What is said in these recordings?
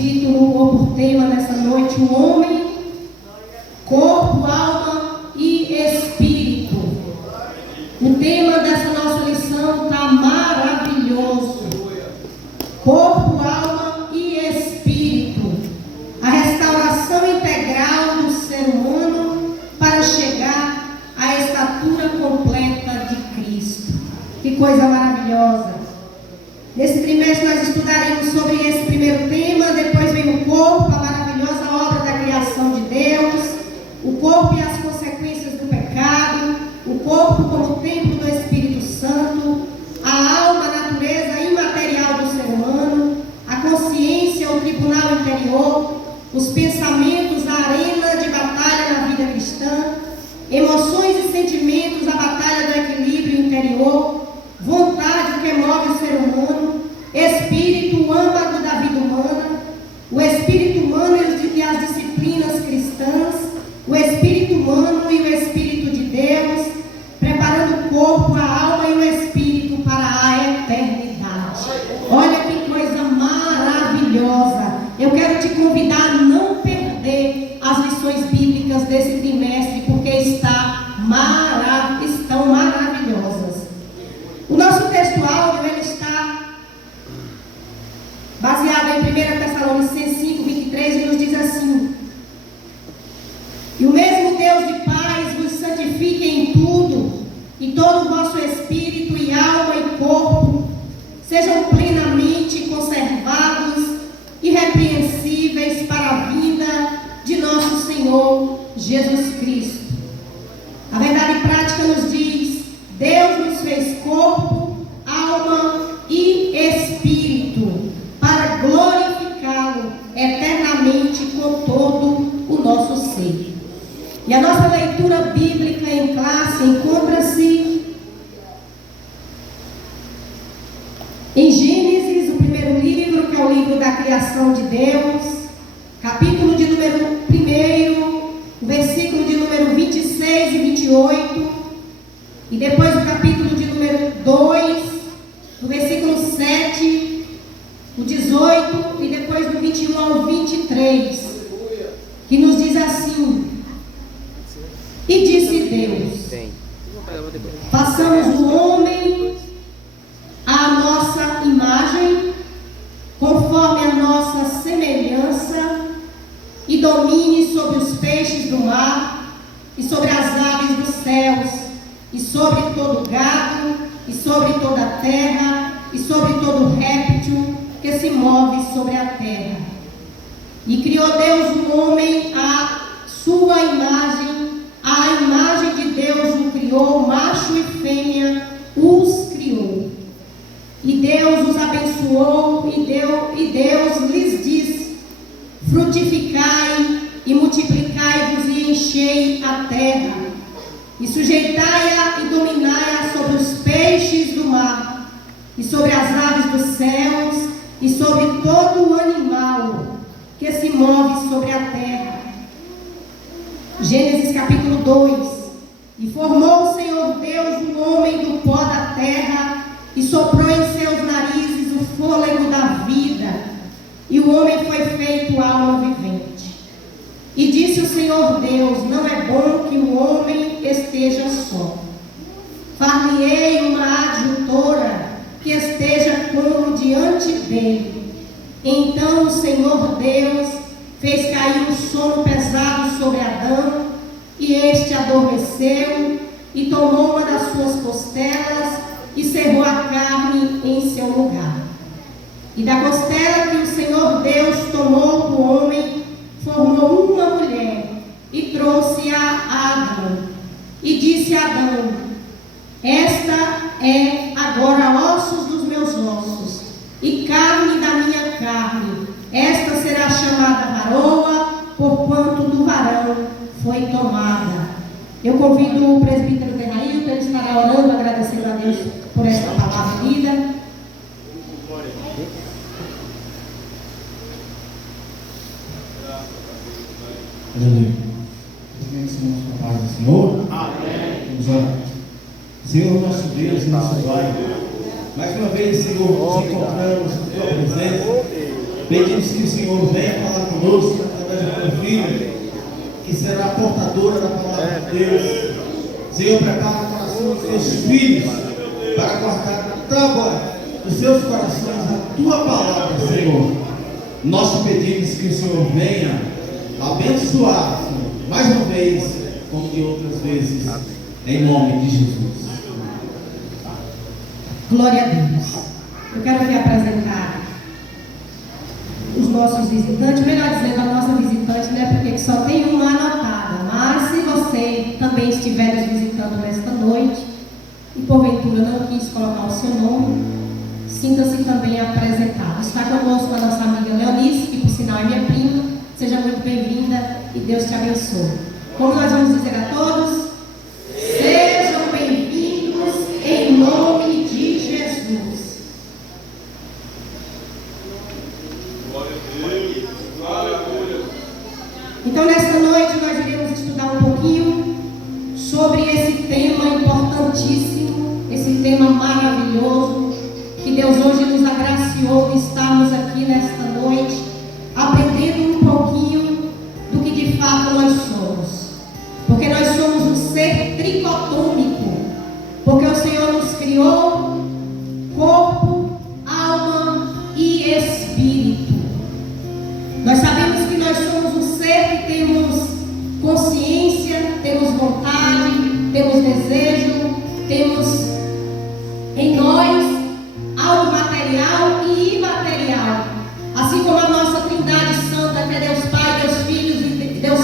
título ou por tema nessa noite: o homem, corpo, alma e espírito. O tema dessa nossa lição está maravilhoso: corpo, alma e espírito. A restauração integral do ser humano para chegar à estatura completa de Cristo. Que coisa maravilhosa! Nesse trimestre nós estudaremos sobre esse primeiro tema. Depois vem o corpo, a maravilhosa obra da criação de Deus, o corpo e as consequências do pecado, o corpo como templo do Espírito Santo, a alma, a natureza imaterial do ser humano, a consciência, o tribunal interior, os pensamentos, a arena de batalha na vida cristã, emoções e sentimentos, a batalha do equilíbrio interior, vontade que move o ser humano, espírito, o âmago da vida humana, o espírito humano e as disciplinas cristãs, o espírito humano e o Espírito de Deus, preparando o corpo, a alma e o espírito para a eternidade. Olha que coisa maravilhosa! Eu quero te convidar a não perder as lições bíblicas desse trimestre, porque estão maravilhosas. O nosso texto áudio ele está baseado em 1 Tessalonicenses 5:23 e nos diz assim: e o mesmo Deus de paz vos santifique em tudo, e todo o vosso espírito e alma e corpo sejam plenamente conservados, irrepreensíveis para a vinda de nosso Senhor Jesus Cristo. A verdade prática nos diz: Deus nos fez corpo, alma e espírito para glorificá-lo eternamente com todo o nosso ser. E a nossa leitura bíblica em classe encontra-se em Gênesis, o primeiro livro, que é o livro da criação de Deus, capítulo de número 1, versículo de número 26 e 28, e depois o capítulo de número 2, do versículo 7, o 18, e depois do 21 ao 23, que nos diz assim: e disse Deus, façamos o homem à nossa imagem, conforme a nossa semelhança, e domine sobre os peixes do mar, e sobre as aves dos céus, e sobre todo gado, e sobre toda a terra, e sobre todo réptil que se move sobre a terra. E criou Deus o homem à sua imagem, a imagem de Deus o criou, macho e fêmea os criou. E Deus os abençoou, e Deus lhes disse: frutificai e multiplicai-vos e enchei a terra, e sujeitai-a e dominai-a sobre os peixes do mar, e sobre as aves dos céus, e sobre todo o animal que se move sobre a terra. Gênesis capítulo 2. E formou o Senhor Deus o homem do pó da terra, e soprou em seus narizes o fôlego da vida, e o homem foi feito alma vivente. E disse o Senhor Deus: não é bom que o homem esteja só. Far-lhe-ei uma adjutora que esteja como diante dele. Então o Senhor Deus fez cair um sono pesado sobre Adão, e este adormeceu, e tomou uma das suas costelas, e cerrou a carne em seu lugar. E da costela que o Senhor Deus tomou do homem, formou uma mulher, e trouxe-a a Adão. E disse a Adão: esta é agora ossos dos meus ossos, e carne da minha carne. Esta será chamada varoa, porquanto do varão foi tomada. Eu convido o presbítero Derraílton, ele estará orando, agradecendo a Deus por esta palavra lida. Aleluia. Senhor, com a paz do Senhor. Amém. Vamos orar. Senhor, nosso Deus e nosso Pai, mais uma vez, Senhor, nos encontramos na tua presença Pedimos que o Senhor venha falar conosco através do teu filho, que será a portadora da palavra de Deus. Senhor, prepara o coração dos teus filhos para guardar na tábua dos seus corações a tua palavra, Senhor. Nós te pedimos que o Senhor venha abençoar, Senhor, mais uma vez, como de outras vezes, em nome de Jesus. Glória a Deus. Eu quero aqui apresentar os nossos visitantes, melhor dizendo, a nossa visitante, né? Porque só tem uma anotada. Mas se você também estiver nos visitando nesta noite e porventura não quis colocar o seu nome, sinta-se também apresentado. Está conosco a nossa amiga Leonice, que por sinal é minha prima. Seja muito bem-vinda e Deus te abençoe. Como nós vamos dizer a todos? Sejam bem-vindos em nome de Jesus. Então, nesta noite, nós iremos estudar um pouquinho sobre esse tema importantíssimo, esse tema maravilhoso, que Deus hoje nos agraciou de estarmos aqui nesta noite, aprendendo um pouquinho do que de fato nós somos. Porque nós somos um ser tricotômico, porque o Senhor nos criou corpo, alma e espírito. Nós sabemos que nós somos um ser que temos consciência, temos vontade, temos desejo, temos em nós algo material e imaterial. Assim como a nossa Trindade Santa, que é Deus Pai, Deus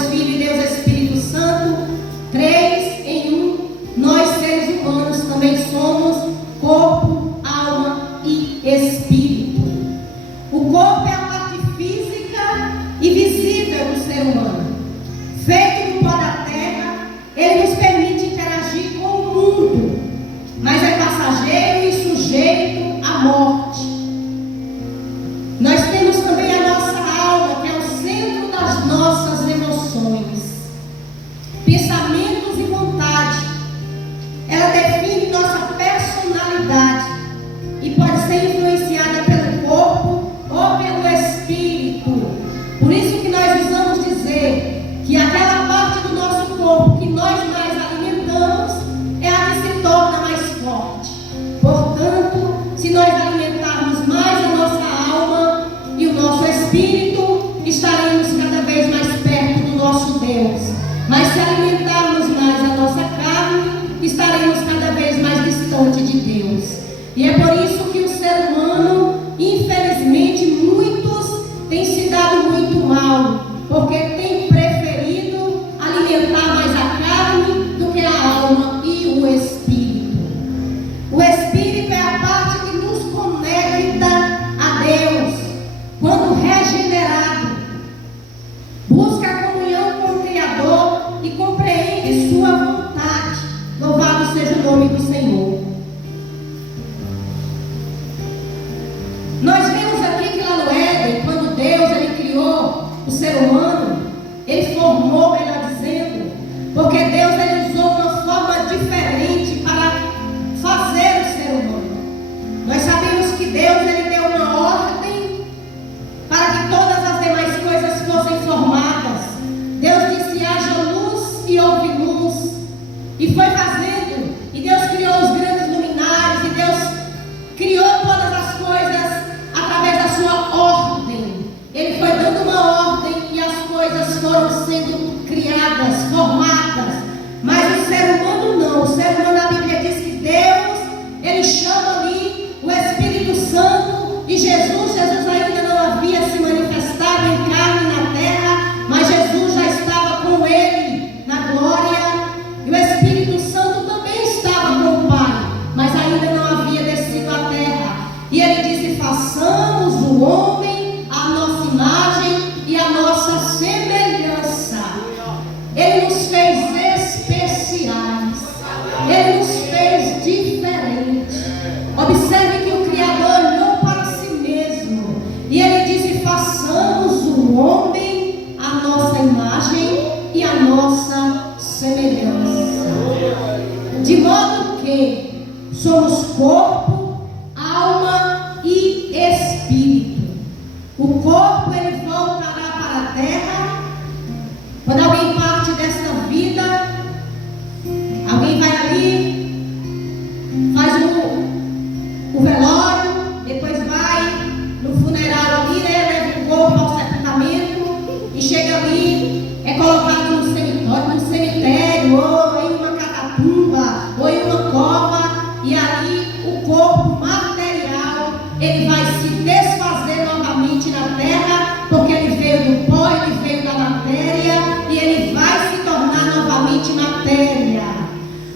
Filho e Deus Espírito Santo, três em um, nós seres humanos também somos corpo, alma e espírito. O corpo é a parte física e visível do ser humano. Feito do pó da terra, ele nos permite interagir com o mundo, mas é passageiro e sujeito à morte. Nós temos também a nossa alma, que é o centro das nossas emoções, pensamentos e vontade. Ela define nossa personalidade e pode ser influenciada pelo corpo ou pelo espírito. Por isso que nós usamos dizer que aquela parte do nosso corpo que nós mais alimentamos é a que se torna mais forte. Portanto, se nós alimentarmos mais a nossa alma e o nosso espírito, estaremos cada vez mais perto do nosso Deus. Mas se alimentarmos mais a nossa carne, estaremos cada vez mais distante de Deus. E é por isso que o ser humano, infelizmente, muitos têm se dado muito mal, porque têm preferido alimentar mais a carne do que a alma e o espírito. O espírito é a parte que nos conecta a Deus. Quando regenerado, busca a comunhão com o Criador e compreende sua vontade. Louvado seja o nome do Senhor. Nós vemos aqui que lá no Éden, quando Deus ele criou o ser humano, ele formou, melhor dizendo, porque Deus ele usou uma forma diferente para fazer o ser humano. Nós sabemos que Deus ele deu uma ordem para que todas as demais coisas fossem formadas. Deus disse: haja luz e houve luz. E foi fazendo. E Deus criou os grandes luminares. E Deus criou todas as coisas através da sua ordem. Ele foi dando uma ordem e as coisas foram sendo criadas, formadas. Mas o ser humano não. O ser humano, a Bíblia diz que Deus, ele chama ali o Espírito Santo e Jesus ainda não havia se manifestado em carne na terra, mas Jesus já estava com ele na glória, e o Espírito Santo também estava com o Pai, mas ainda não havia descido à terra. E ele disse: façamos o homem à nossa imagem e à nossa semelhança. Ele nos fez especiais, ele nos fez diferentes. Observe que o Criador olhou para si mesmo e ele disse: façamos o homem à nossa imagem e à nossa semelhança, de modo que somos corpo, alma e espírito. O corpo ou em uma cova, e ali o corpo material ele vai se desfazer novamente na terra, porque ele veio do pó, ele veio da matéria, e ele vai se tornar novamente matéria.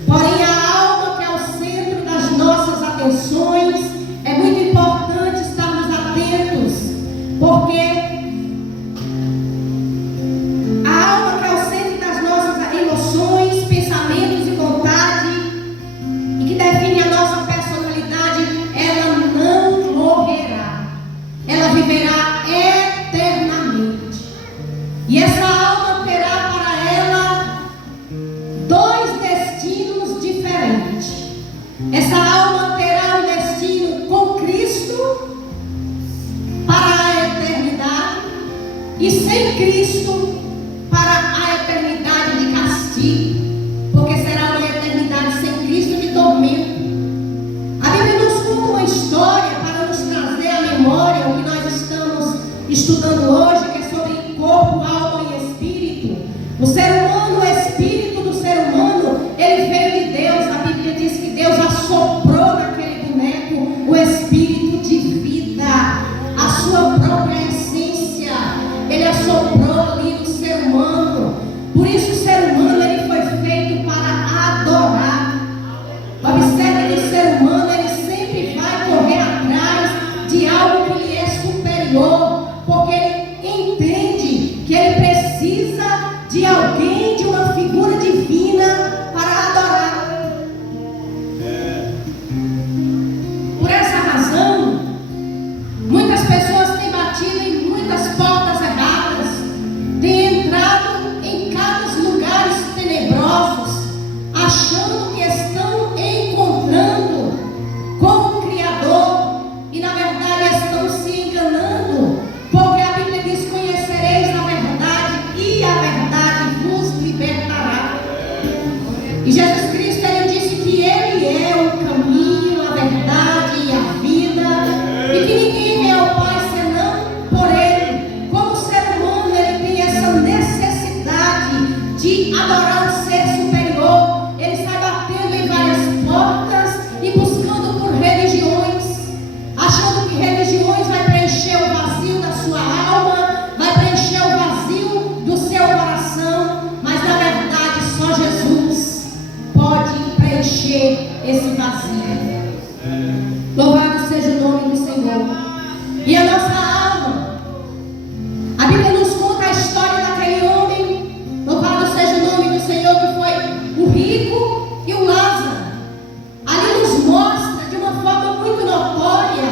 Porém, a alma, que é o centro das nossas atenções, é muito importante estarmos atentos, porque a alma, que é o centro das nossas emoções, pensamentos e vontade, e que define a nossa personalidade, ela não morrerá, ela viverá eternamente. E essa alma terá para ela dois destinos diferentes. Essa alma terá um destino com Cristo para a eternidade, e sem Cristo para a eternidade de castigo, porque será uma eternidade sem Cristo de tormento. A Bíblia nos conta uma história para nos trazer à memória o que nós estamos estudando hoje, que é sobre corpo, alma e espírito. O ser humano, o espírito do ser humano, ele veio de Deus. A Bíblia diz que Deus assoprou naquele boneco o espírito de vida, a sua própria essência. Ele assoprou ali no ser humano. Por isso o ser humano ele foi feito para adorar. Observe que o ser humano ele sempre vai correr atrás de algo que lhe é superior, porque ele entende que ele precisa de alguém, de uma figura divina para adorar. Por essa razão, muitas pessoas têm batido em muitas portas erradas, têm entrado em cada lugares tenebrosos, achando que estão encontrando com o Criador, e na verdade estão se enganando, porque a Bíblia diz: conhecereis a verdade, e a verdade vos libertará. E Jesus Cristo, ele disse que ele é o caminho, a verdade e a vida, e que ninguém vem ao Pai senão por ele. Como o ser humano ele tem essa necessidade de adorar o ser superior, ele sai batendo em várias portas e buscando por religiões, achando que religiões vai preencher o vazio da sua alma, vai preencher o vazio do seu coração, mas na verdade só Jesus pode preencher esse vazio. Louvado seja o nome do Senhor. E a nossa alma, a Bíblia nos conta a história daquele homem, louvado seja o nome do Senhor, que foi o rico e o Lázaro. Ali nos mostra de uma forma muito notória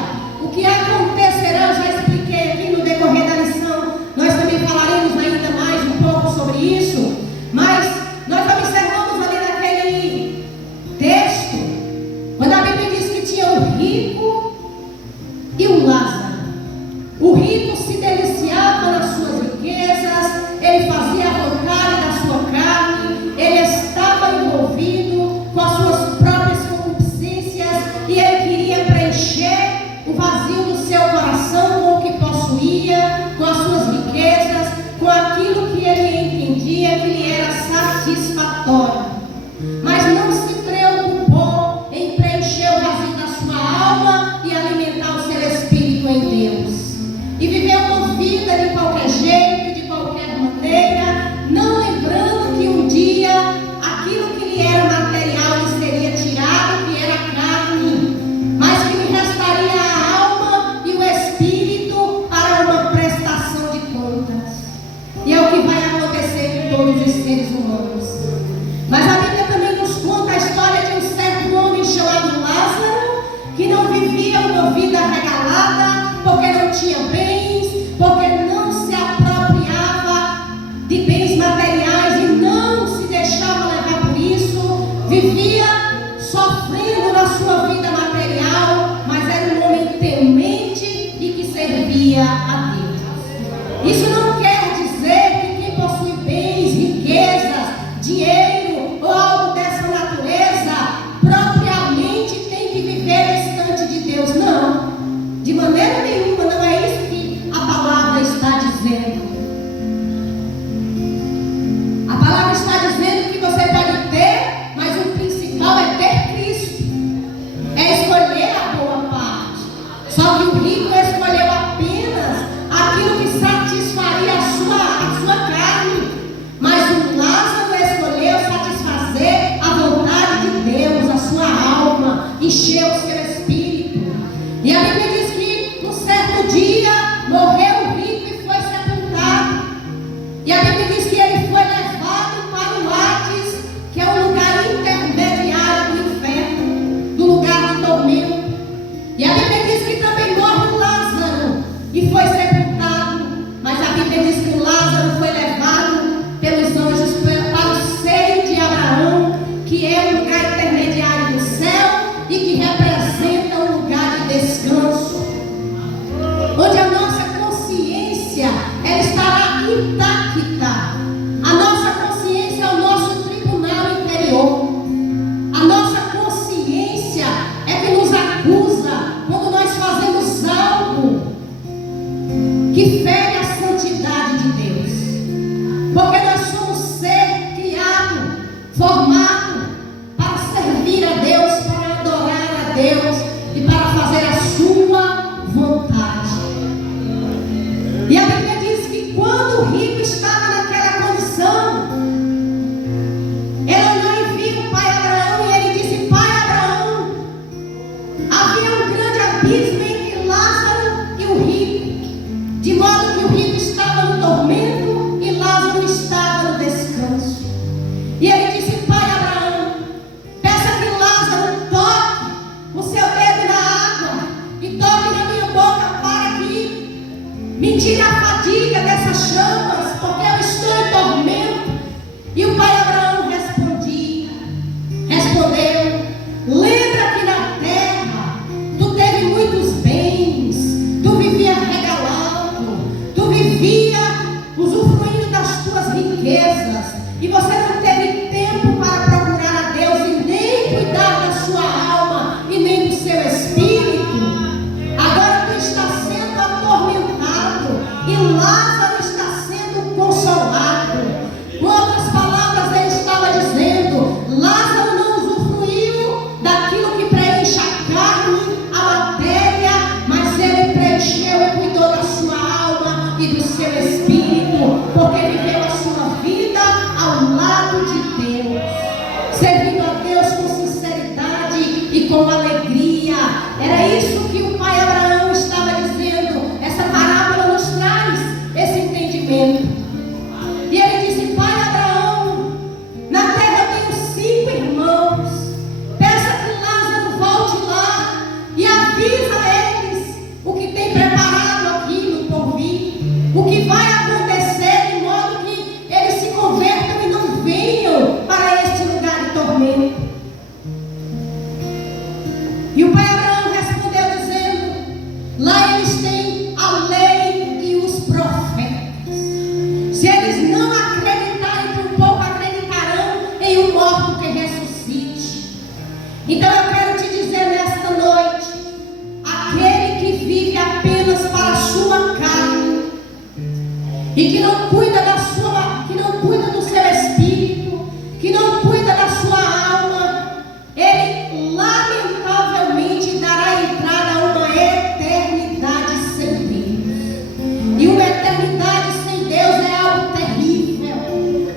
o que acontecerá. Eu já expliquei aqui no decorrer da lição, nós também falaremos ainda mais um pouco sobre isso, mas nós observamos ali naquele texto, quando a Bíblia diz que tinha o rico e o Lázaro. O rico se deliciava nas suas riquezas, ele fazia a vontade da sua carne, ele estava envolvido com as suas próprias concupiscências, e ele queria preencher o vazio do seu coração com o que possuía, com as suas riquezas, com aquilo que ele entendia que lhe era satisfatório. Mas não se preocupou em preencher o vazio da sua alma e alimentar o seu espírito em Deus. E viveu uma vida de qualquer jeito, de qualquer maneira, não lembrando que um dia aquilo que lhe era material lhe seria tirado, que era carne, mas que lhe restaria a alma e o espírito para uma prestação de contas. E é o que vai acontecer com todos os seres humanos. Mas a Bíblia também nos conta a história de um certo homem chamado Lázaro, que não vivia uma vida regalada, porque não tinha bens, porque não se apropriava de bens materiais e não se deixava levar por isso, vivia sofrendo na sua vida material, mas era um homem temente e que servia a Deus. Isso não quer dizer que quem possui bens, riquezas, dinheiro ou algo dessa natureza propriamente tem que viver distante de Deus. Não, de maneira nenhuma, não é isso que a palavra está dizendo. A palavra está dizendo que você pode ter, mas o principal é Deus, para adorar a Deus e para fazer a sua vontade. E a Bíblia diz que quando o rico estava naquela condição, ele olhou e viu o pai Abraão e ele disse: Pai Abraão, havia um grande abismo entre Lázaro e o rico, de modo que o rico estava no tormento e Lázaro estava no descanso. E ele disse: Pai Abraão, peça que Lázaro toque o seu dedo na água e toque na minha boca para que me tire a fadiga dessas chamas, porque eu estou em tormento. E o pai Abraão respondeu: lembra que na terra tu teve muitos bens, tu vivia regalado, tu vivia usufruindo das tuas riquezas, e você não teve tempo para procurar a Deus e nem cuidar da sua alma e nem do seu espírito. Agora tu está sendo atormentado e Lázaro está sendo consolado. Com outras palavras, ele estava dizendo: Lázaro não usufruiu daquilo que preenche a carne, a matéria, mas ele preencheu e cuidou da sua alma e do seu espírito, porque viveu a sua vida ao lado de Deus, servindo a Deus com sinceridade e com alegria. Era isso que o pai Abraão estava dizendo. Essa parábola nos traz esse entendimento. E ele disse: Pai Abraão, na terra eu tenho 5 irmãos, peça que Lázaro volte lá e avisa a eles o que tem preparado aqui no porvir, o que vai acontecer, de modo que eles se convertam e não venham para este lugar de tormento. E o pai Abraão respondeu dizendo: lá eles têm a lei e os profetas. Se eles não acreditarem, tampouco acreditarão em um morto que ressuscite. Então eu quero te dizer nesta noite: aquele que vive apenas para a sua carne e que não cuida do seu espírito, que não cuida da sua alma, ele lamentavelmente dará entrada a uma eternidade sem Deus. E uma eternidade sem Deus é algo terrível.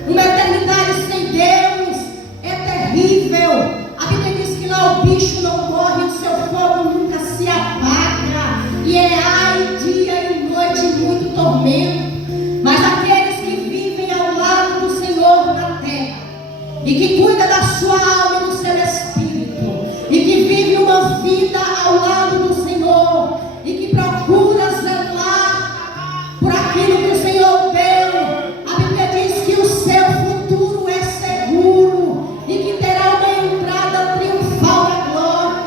Uma eternidade sem Deus é terrível. A Bíblia diz que lá o bicho não morre, o seu fogo nunca se apaga, e é ai, dia e noite, muito tormento. Mas aqueles que vivem ao lado do Senhor na terra, e que cuida da sua alma e do seu espírito, e que vive uma vida ao lado do Senhor, e que procura zelar por aquilo que o Senhor deu, a Bíblia diz que o seu futuro é seguro, e que terá uma entrada triunfal na glória,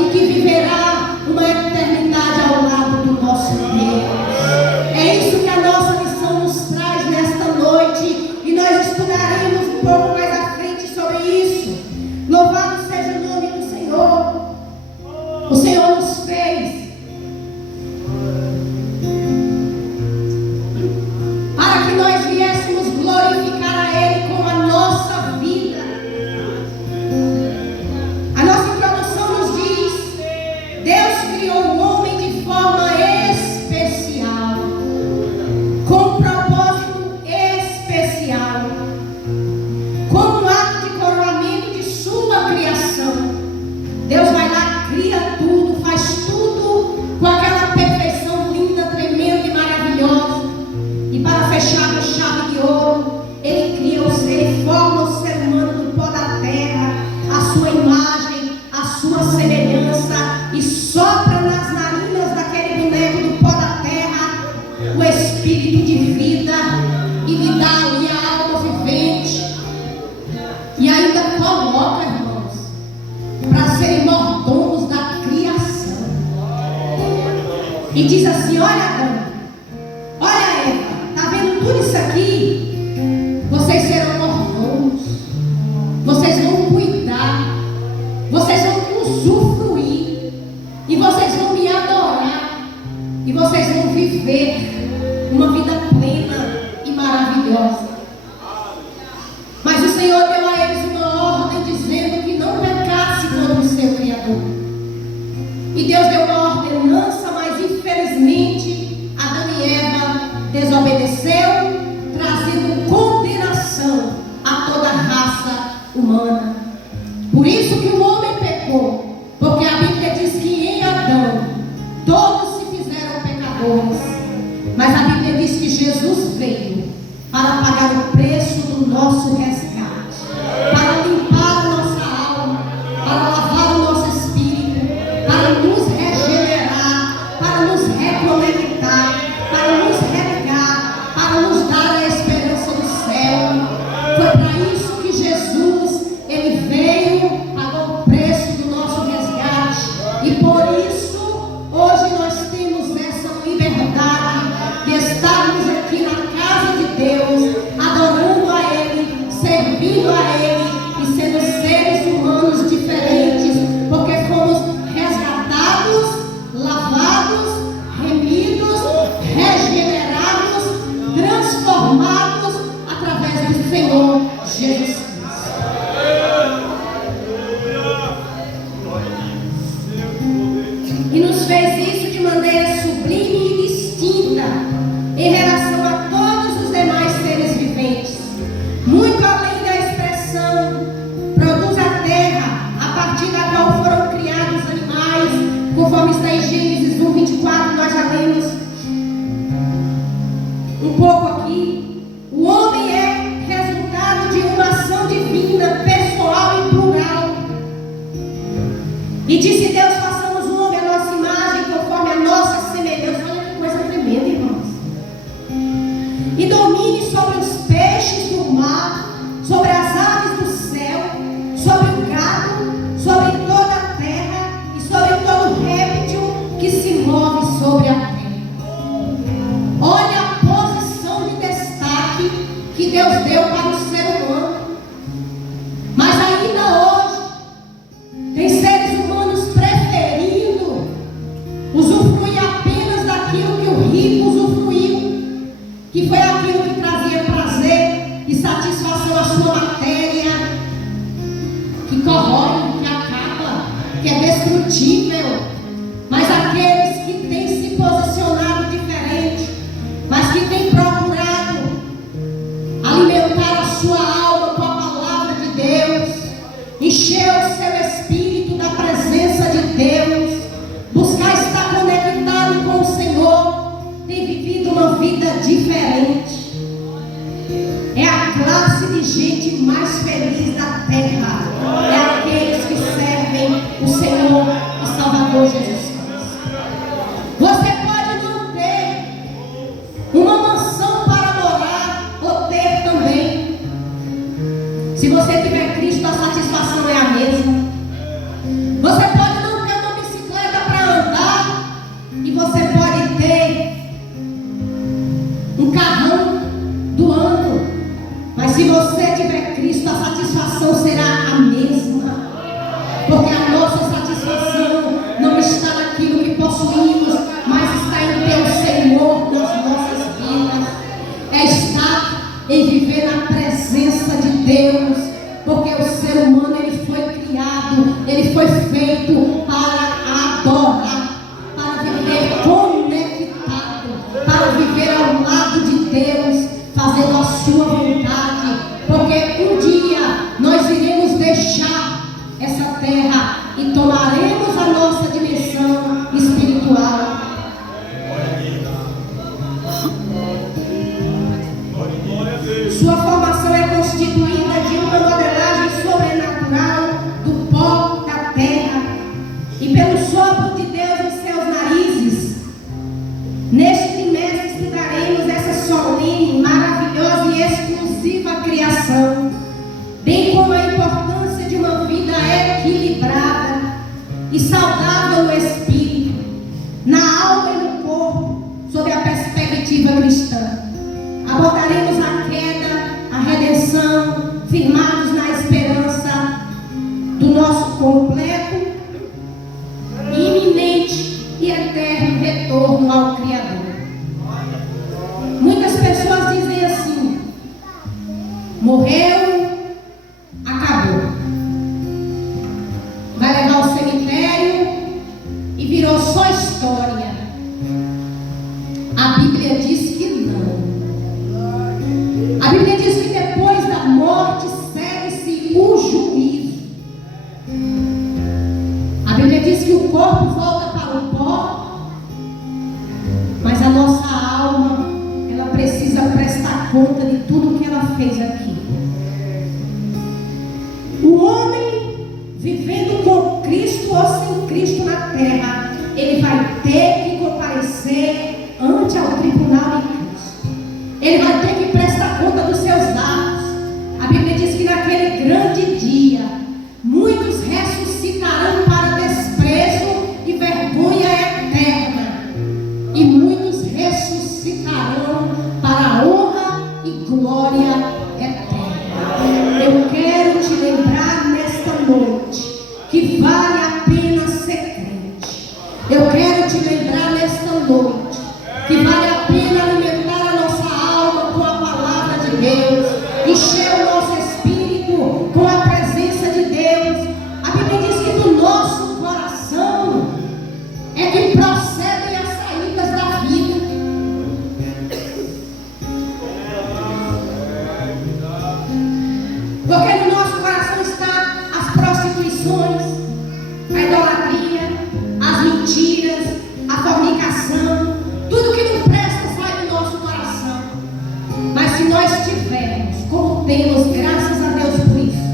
e que viverá uma eternidade ao lado do nosso Deus. É isso que a nossa lição nos traz nesta noite, e nós estudaremos um pouco mais à frente sobre isso. Louvado seja o nome do Senhor. O Senhor nos fez para que nós viéssemos glorificar a Ele com a nossa vida. A nossa introdução nos diz: Deus criou o homem de forma especial, com um propósito especial, como um ato de coroamento de sua criação. Deus vai lá, cria tudo, faz tudo com aquela perfeição linda, tremenda e maravilhosa. E para fechar com chave de ouro, Ele forma o ser humano do pó da terra, a sua imagem, a sua semelhança, e sopra nas narinas daquele boneco do pó da terra o espírito de vida, e lhe dá ali a alma vivente. E ainda coloca, irmãos, para serem mordomos da criação. E diz assim: olha Adão, olha Eva, está vendo tudo isso aqui? Vocês serão mordomos, vocês vão cuidar, vocês vão usufruir, e vocês vão me adorar, e vocês vão viver uma vida plena e maravilhosa. Mas o Senhor deu a eles uma ordem dizendo que não pecasse E Deus deu uma ordenança, mas infelizmente Adão e Eva desobedeceu, trazendo condenação a toda a raça humana. Por isso que o homem pecou, porque a Bíblia diz que em Adão todos se fizeram pecadores, mas a Bíblia diz que Jesus veio para pagar o preço do nosso resgate, para limpar a nossa alma, para lavar o nosso espírito, para nos regenerar, para nos reconectar, para nos religar, para nos dar a esperança do céu. Foi para isso que Jesus, ele veio, pagou o preço do nosso resgate, e por isso hoje nós temos essa liberdade de estarmos aqui na casa de Deus, adorando a Ele, servindo a Ele e sendo seres humanos diferentes, porque fomos resgatados, lavados, remidos, regenerados, transformados através do Senhor Jesus Cristo. E nos fez isso de maneira sublime e distinta em relação a todos os demais seres viventes, muito além da expressão produz a terra, a partir da qual foram criados animais, conforme está em Gênesis 1:24, nós já lemos um pouco aqui. O homem é resultado de uma ação divina, pessoal e plural. E disse Deus: façamos o homem a nossa imagem, conforme a nossa semelhança. Olha que coisa tremenda, irmãos. E domine sobre os peixes do mar, sobre as aves do céu, sobre o gado, sobre toda a terra e sobre todo réptil que se move sobre a terra. Olha a posição de destaque que Deus deu para o ser humano. Mas ainda hoje tem seres humanos preferindo usufruir apenas daquilo que o rico usufruiu, que foi aquilo que trazia prazer e satisfação à sua matéria, que corrói, que acaba, que é destrutível. Mas aqueles que têm se posicionado diferente, mas que têm procurado alimentar a sua alma com a palavra de Deus, encher o seu espírito da presença de Deus, buscar estar conectado com o Senhor, tem vivido uma vida diferente. É a classe de gente mais feliz da terra. É aqueles que servem o Senhor e Salvador Jesus Cristo. Você pode não ter uma mansão para morar, ou ter também. Se você tiver Cristo, a satisfação é a mesma. Você pode não ter uma bicicleta para andar, e você pode ter um carrão do ano. Mas se você tiver Cristo, a satisfação será a mesma. Porque a nossa satisfação não está naquilo que possuímos, mas está em ter o Senhor nas nossas vidas. É estar em viver na presença de Deus. Porque o ser humano, ele foi criado, ele foi feito para adorar, para viver conectado, para viver ao lado de Deus, fazendo a sua vontade. Porque um dia nós iremos deixar essa terra e tomaremos a nossa dimensão espiritual. Sua formação é constituída de uma modelagem sobrenatural do pó da terra, e pelo sopro de Deus em seus narizes. Neste trimestre estudaremos essa solene, maravilhosa e exclusiva criação, bem como a importância de uma vida equilibrada e saudável no espírito, na alma e no corpo, sob a perspectiva cristã. Abordaremos a queda, a redenção, firmados na esperança do nosso completo, iminente e eterno retorno ao Criador. Muitas pessoas dizem assim: morreu, acabou. Vai levar ao cemitério e só história. A Bíblia diz que não. A Bíblia diz que depois da morte segue-se o juízo. A Bíblia diz que o corpo volta para o pó, mas a nossa alma, ela precisa prestar conta de tudo que ela fez aqui. O homem vivendo com Cristo ou sem Cristo na terra, ele vai ter que comparecer ante ao tribunal de Cristo. Ele vai ter que prestar conta dos seus atos. A Bíblia diz que naquele grande dia, muitos ressuscitarão para desprezo e vergonha eterna, e muitos ressuscitarão para a honra e glória eterna. Eu quero te lembrar nesta noite que vale a pena ser crente. Eu quero te lembrar nesta noite que vale a pena alimentar a nossa alma com a palavra de Deus, encher o nosso espírito com a presença de Deus. A Bíblia diz que do nosso coração é que procedem as saídas da vida. Porque no nosso coração está as prostituições, a idolatria, as mentiras, a fornicação, tudo que não presta sai do nosso coração. Mas se nós tivermos, como temos, graças a Deus por isso,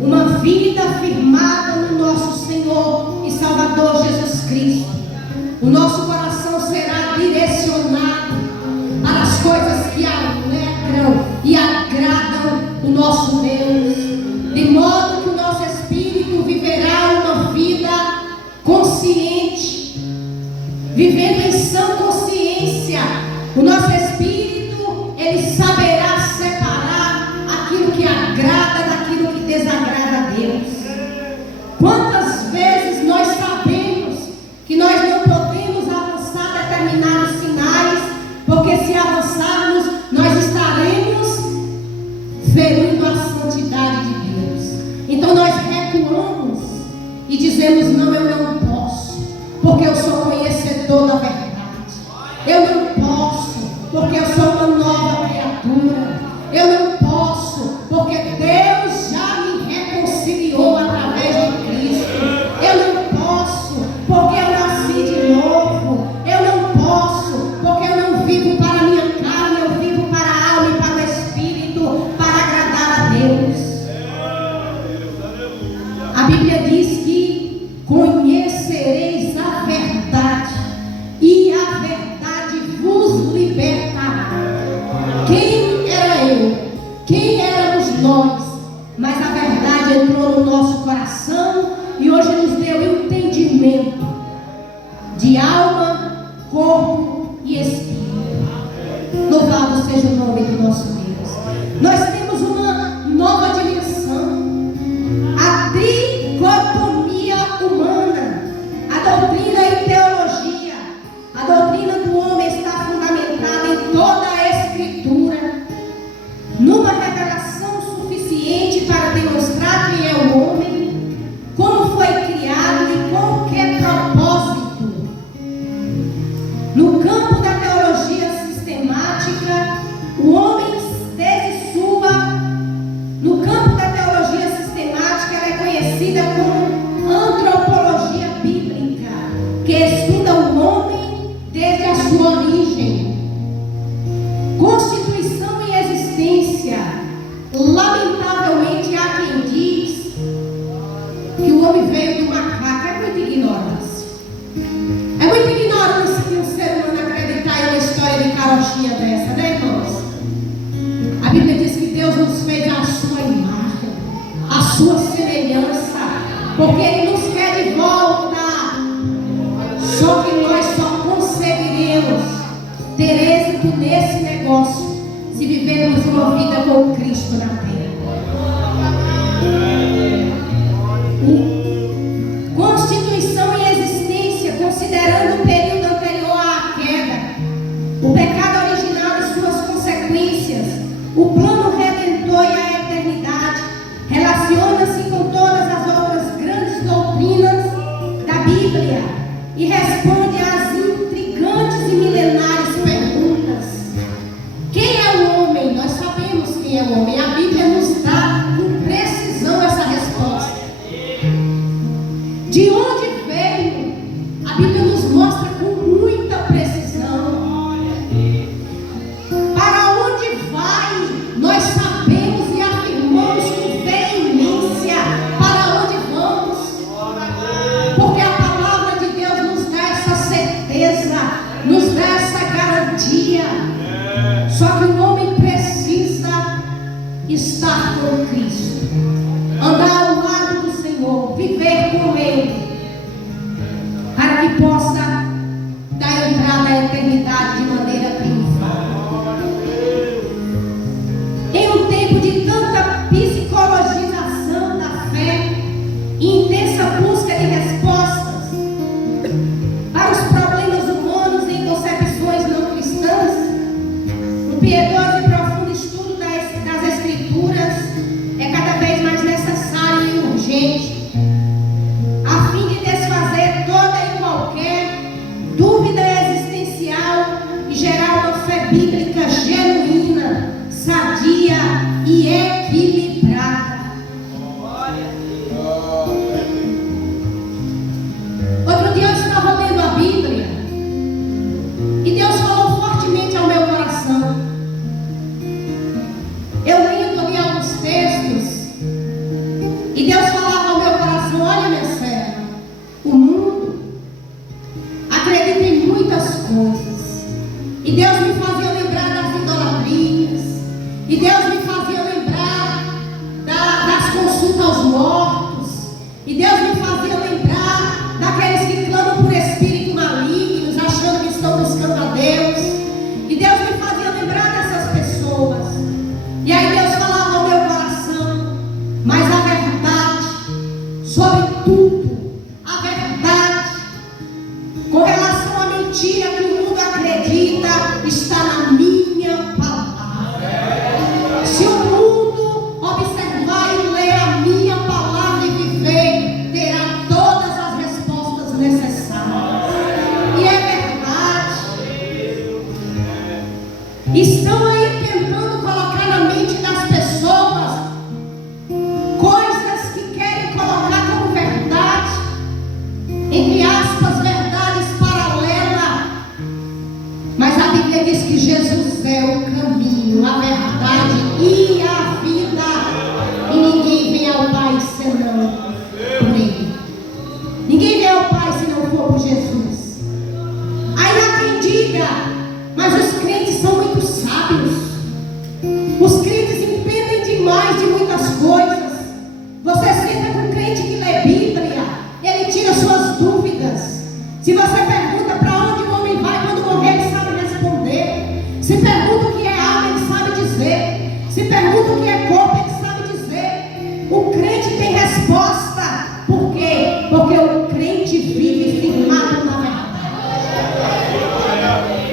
uma vida firmada no nosso Senhor e Salvador Jesus Cristo, o nosso coração será direcionado para as coisas que alegram e agradam o nosso Deus, de modo que o nosso espírito viverá uma vida consciente, vivendo em sã consciência. O nosso espírito, ele saberá separar aquilo que agrada daquilo que desagrada a Deus. Quantas vezes nós sabemos que nós não podemos avançar determinados sinais, porque se avançarmos, nós estaremos ferindo a santidade de Deus. Então nós recuamos e dizemos: não, eu não posso, porque eu sou conhecedor da verdade. Eu não posso, porque eu sou uma nova criatura. Eu não posso, porque Deus já me reconciliou através de Cristo. Eu não posso, porque eu nasci de novo. Eu não posso, porque eu não vivo para a minha carne, eu vivo para a alma e para o Espírito, para agradar a Deus. A Bíblia diz que conhecereis a verdade, e a verdade vos libertará. Quem era eu? Quem éramos nós? Mas a verdade entrou no nosso coração e hoje nos deu entendimento de alma, corpo e espírito. Louvado seja o nome do nosso Deus. Nós temos uma nova dimensão, a dicotomia humana, a doutrina e teologia. A doutrina do homem está fundamentada em toda a Escritura, numa revelação suficiente para demonstrar quem é o homem, como foi criado e com que propósito. No campo da teologia sistemática, o homem desde sua. No campo da teologia sistemática, ela é conhecida como antropologia bíblica, que estuda o homem desde a sua origem. Constituição e existência. Lamentavelmente há quem diz que o homem veio do macaco. É muita ignorância. É muita ignorância que um ser humano acreditar em uma história de carochinha dessa, né, irmãos? A Bíblia diz que Deus nos fez à sua imagem, à sua semelhança, porque Ele nos quer de volta. Só que nós só conseguiremos ter êxito nesse negócio se vivermos uma vida com Cristo na terra. Constituição e existência, considerando o período anterior à queda, o pecado original e suas consequências, o plano redentor e a eternidade, relaciona-se com todas as outras grandes doutrinas da Bíblia. e responde às intrigantes e milenares perguntas. Quem é o homem? Nós sabemos quem é o homem. A Bíblia nos dá com precisão essa resposta. De onde veio? A Bíblia nos mostra com muita precisão. Para onde vai? Nós sabemos e afirmamos com veemência para onde vamos. Porque a palavra de Deus nos dá essa certeza, nos dá essa garantia. Só que o homem precisa estar com Cristo, andar ao lado do Senhor, viver com Ele, para que possa dar entrada à eternidade de maneira triunfal. Em um tempo de tanta psicologização da fé e intensa busca de respostas para os problemas humanos em concepções não cristãs, o piedoso e profundo estudo das Escrituras é cada vez mais necessário e urgente, a fim de desfazer toda e qualquer dúvida existencial e gerar uma fé bíblica genuína, sadia e equilibrada. Outro dia eu estava lendo a Bíblia e Deus falou fortemente ao meu coração. Eu lendo ali alguns textos e Deus falava ao meu coração: olha, minha serva, o mundo acredita em muitas coisas. E Deus me fazia lembrar das idolatrias. E Deus me fazia lembrar das consultas aos mortos. E Deus me fazia lembrar daqueles que clamam por espíritos malignos, achando que estão buscando a Deus. E Deus me fazia lembrar dessas pessoas. E aí Deus falava ao meu coração: mas a verdade sobre tudo, a verdade com relação à mentira que o mundo acredita, está na minha palavra. Se o mundo observar e ler a minha palavra e viver, terá todas as respostas necessárias. E é verdade. Estão aí tentando colocar na mente das pessoas coisas que querem colocar como verdade, entre aspas, verdades paralelas. Mas a Bíblia diz que Jesus é o caminho, a verdade e a vida. E ninguém vem ao Pai senão por Ele. Ninguém vem ao Pai se não for por Jesus. Aí há quem diga: mas os crentes são muito sábios. Os crentes entendem demais de muitas coisas. Você senta com um crente que lê Bíblia, ele tira suas dúvidas. Se você pergunta para onde o homem vai quando morrer, ele sabe responder. Se pergunta o que é alma, ele sabe dizer. Se pergunta o que é corpo, ele sabe dizer. O crente tem resposta. Por quê? Porque o crente vive firmado na verdade.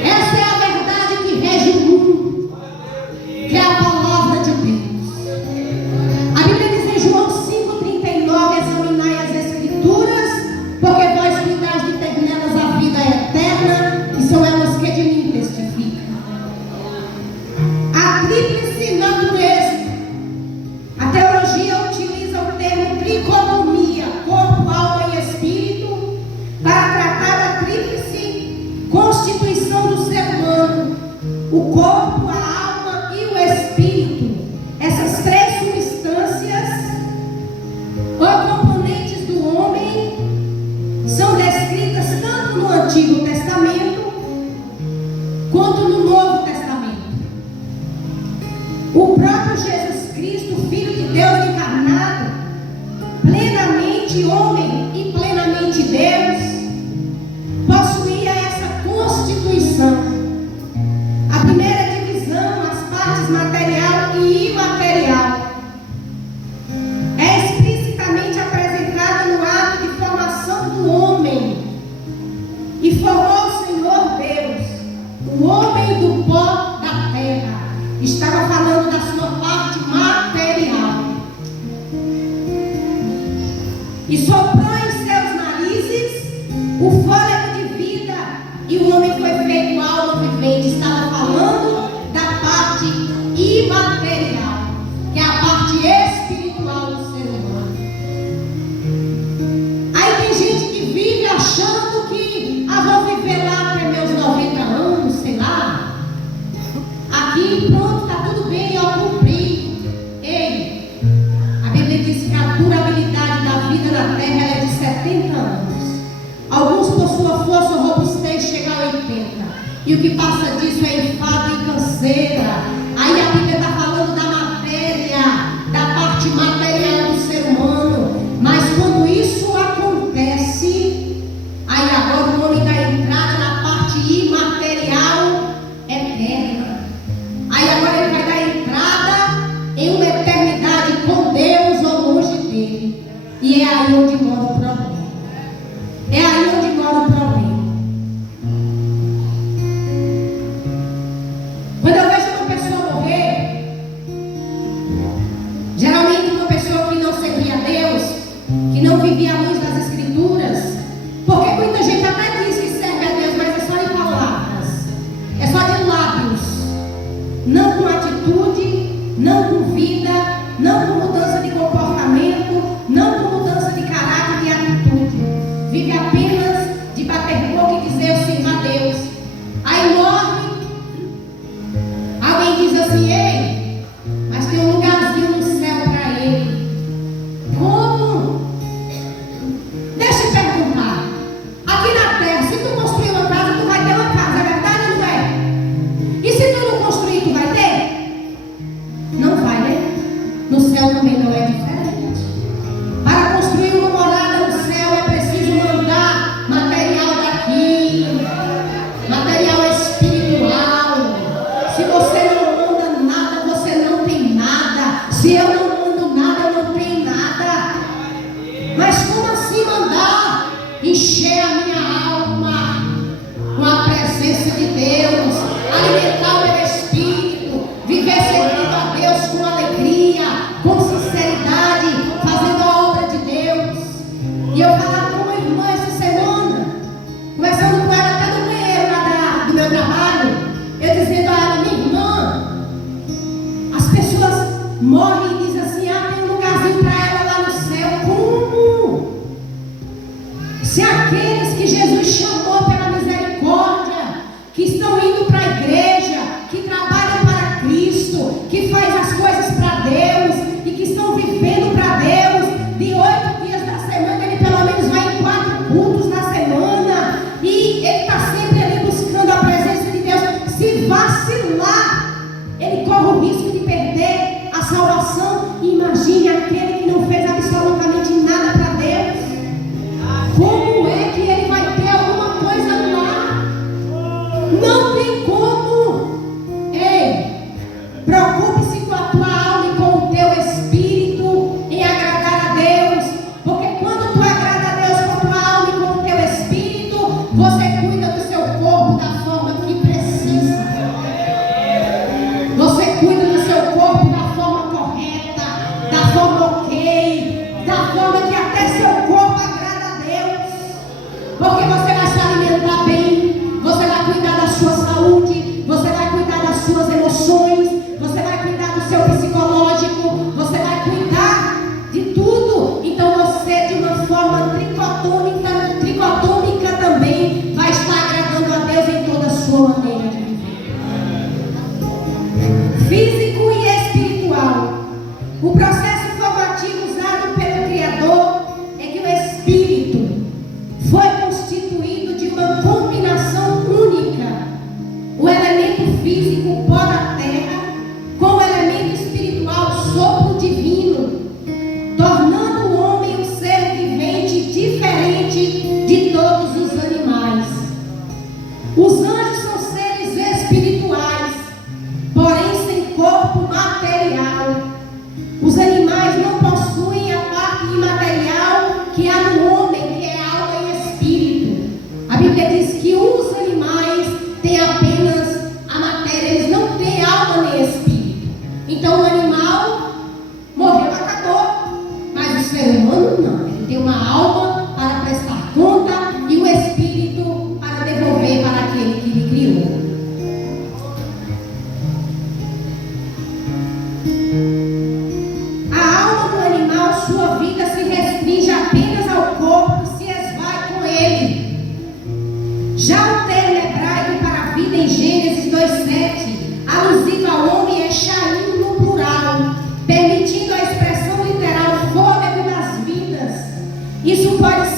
Essa é a verdade que rege o mundo, que é a palavra de Deus. A Bíblia diz em João 5,39: examinai as Escrituras, porque vós me dás de ter nelas a vida eterna, e são elas que de mim testificam. A tríplice natureza. A teologia utiliza o termo tricotomia, corpo, alma e espírito, para tratar da tríplice constituição do ser humano: o corpo, a alma e o espírito. Essas três substâncias ou componentes do homem são descritas tanto no Antigo Testamento quanto no Novo Testamento. O próprio Jesus Cristo, Filho de Deus encarnado, plenamente homem e plenamente Deus, possuía essa constituição. A primeira divisão, as partes material e imaterial, é explicitamente apresentada no ato de formação do homem. E formou o Senhor Deus, o homem do pó 70 anos. Alguns, por sua força ou robustez, chegam a 80. E o que passa disso é enfado e canseira. Aí a Bíblia está falando da matéria, da parte material do ser humano. Mas quando isso acontece, aí agora o homem dá entrada na parte imaterial eterna. Aí agora ele vai dar entrada em uma eternidade com Deus ou longe dele. E é aí onde mora o problema. É aí onde mora o problema. Quando eu vejo uma pessoa morrer, geralmente uma pessoa que não servia a Deus, que não vivia a luz das Escrituras, porque muita gente até diz que serve a Deus, mas é só de palavras, é só de lábios, não com atitude, não com vida, não com mudança de comportamento, não com mudança de caráter e de atitude. Vive apenas de bater boca e dizer eu sirvo a Deus. Aí morre. Alguém diz assim: ei, mas tem um lugarzinho no céu para ele. Como? Deixa eu perguntar. Aqui na terra, se tu construir uma casa, tu vai ter uma casa, é verdade ou não é? E se tu não construir, tu vai ter? Não vai, né? No céu também não é diferente. Para construir uma morada no céu é preciso mandar material daqui, material espiritual. Se você não manda nada, você não tem nada. Se eu não mando nada, eu não tenho nada. Mas como assim mandar? Encher a minha alma com a presença de Deus, alimentar o meu espírito, viver servindo a Deus com alegria, com sinceridade, fazendo a obra de Deus. E eu falava com uma irmã essa semana, conversando com ela até no banheiro lá do meu trabalho, eu dizendo a ela: minha irmã, as pessoas morrem e dizem assim: ah, tem um lugarzinho para ela lá no céu. Como? Se aqueles que Jesus chamou pela misericórdia, que estão indo para a igreja, que trabalham para Cristo, que faz as coisas para Deus e que estão vivendo para Deus, de 8 dias da semana, ele pelo menos vai em 4 cultos na semana, e ele está sempre ali buscando a presença de Deus. Se vacilar, ele corre o risco de perder a salvação. Imagine aquele que não fez absolutamente nada para Deus. Como é que ele vai ter alguma coisa lá? Não tem como.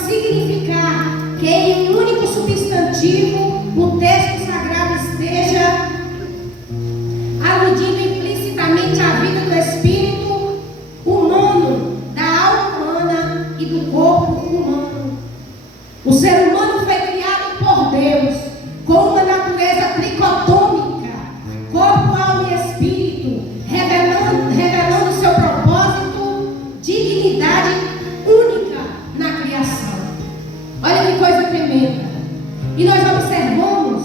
significar que em um único substantivo o texto sagrado esteja aludindo implicitamente à vida do espírito humano, da alma humana e do corpo humano. O ser humano foi criado por Deus com uma natureza tricotômica, corpo, alma e espírito, revelando seu propósito, dignidade única na criação. Olha que coisa tremenda. E nós observamos,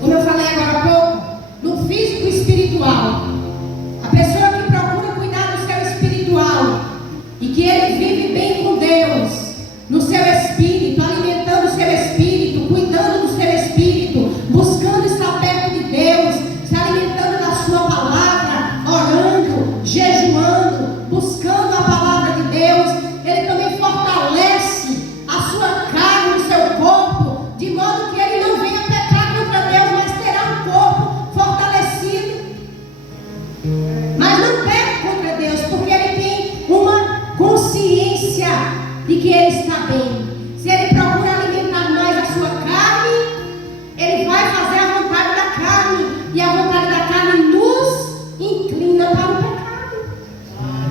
como eu falei agora há pouco, no físico e espiritual. A pessoa que procura cuidar do seu espiritual e que ele vive bem com Deus, no seu espírito, alimentando o seu espírito, cuidando do seu espírito, buscando estar perto de Deus, se alimentando da sua palavra, orando, jejuando, buscando a palavra de Deus, ele também fortalece a sua carne, o seu corpo, de modo que ele não venha pecar contra Deus, mas terá um corpo fortalecido. Mas não peca contra Deus, porque ele tem uma consciência de que ele está bem. Se ele procura alimentar mais a sua carne, ele vai fazer a vontade da carne, e a vontade da carne nos inclina para o pecado.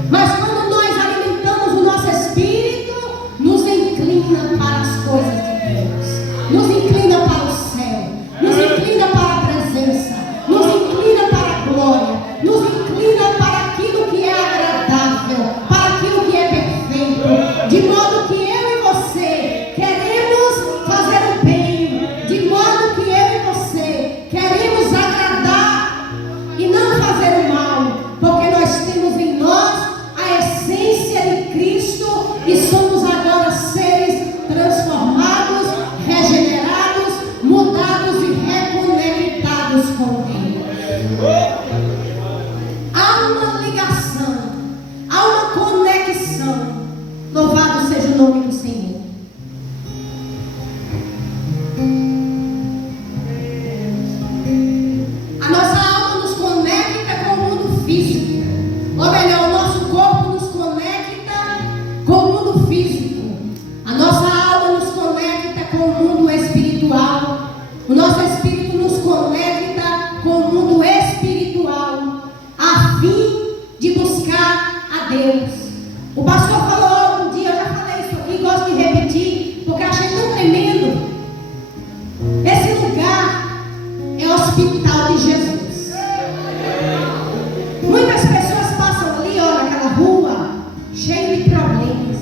Mas quando nós alimentamos o nosso espírito, nos inclina para as coisas de Deus, nos inclina para o céu, nos inclina para a presença, nos inclina para a glória, nos inclina para aquilo que é agradável, para aquilo que é perfeito, de modo que eu e você queremos fazer o bem, de modo que eu e você queremos agradar e não fazer o mal, porque nós temos em nós a essência de Cristo e somos agora seres transformados, regenerados, mudados e reconectados com Ele. Há uma ligação, há uma conexão. Louvado seja o nome do Senhor. A nossa alma nos conecta com o mundo físico, ou melhor, o nosso corpo nos conecta com o mundo físico. A nossa alma nos conecta com o mundo espiritual. O nosso espírito nos conecta com o mundo espiritual, a fim de buscar a Deus. O pastor falou um dia, eu já falei isso aqui, gosto de repetir, porque achei tão tremendo. Esse lugar é o hospital de Jesus. Muitas pessoas passam ali, olha, aquela rua cheia de problemas.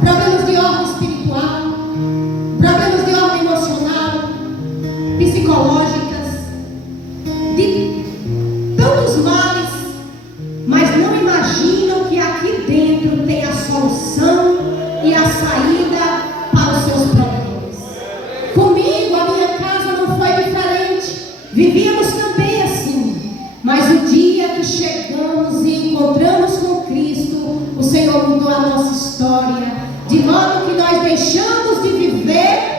Problemas de ordem espiritual, problemas de ordem emocional, psicológicas, de tantos males, mas não imaginam que aqui dentro tem a solução e a saída para os seus problemas. Comigo, a minha casa não foi diferente. Vivíamos também assim, mas o dia que chegamos e encontramos com Cristo, o Senhor mudou a nossa história, de modo que nós deixamos de viver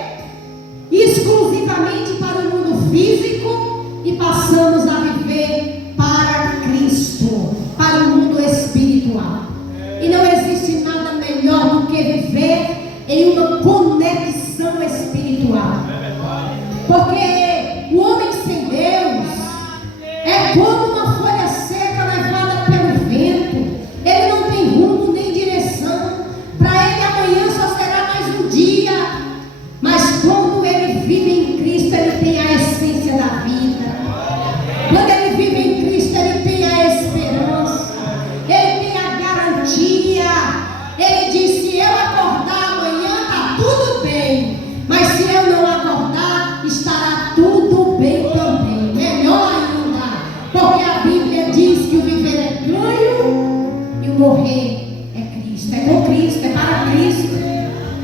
exclusivamente para o mundo físico e passamos a viver para Cristo, para o mundo espiritual. E não existe nada melhor do que viver em uma conexão espiritual, porque o homem sem Deus é como uma folha seca levada pelo vento. Ele não tem rumo nem direção. Para ele amanhã só será mais um dia. Mas quando ele vive em Cristo, ele tem a essência da vida. Quando ele vive em Cristo, ele tem a esperança, ele tem a garantia. Ele diz: se eu acordar amanhã, está tudo bem, mas se eu não acordar, estará tudo bem também, melhor ainda, porque a Bíblia diz que o viver é ganho e o morrer é Cristo. É com Cristo, é para Cristo.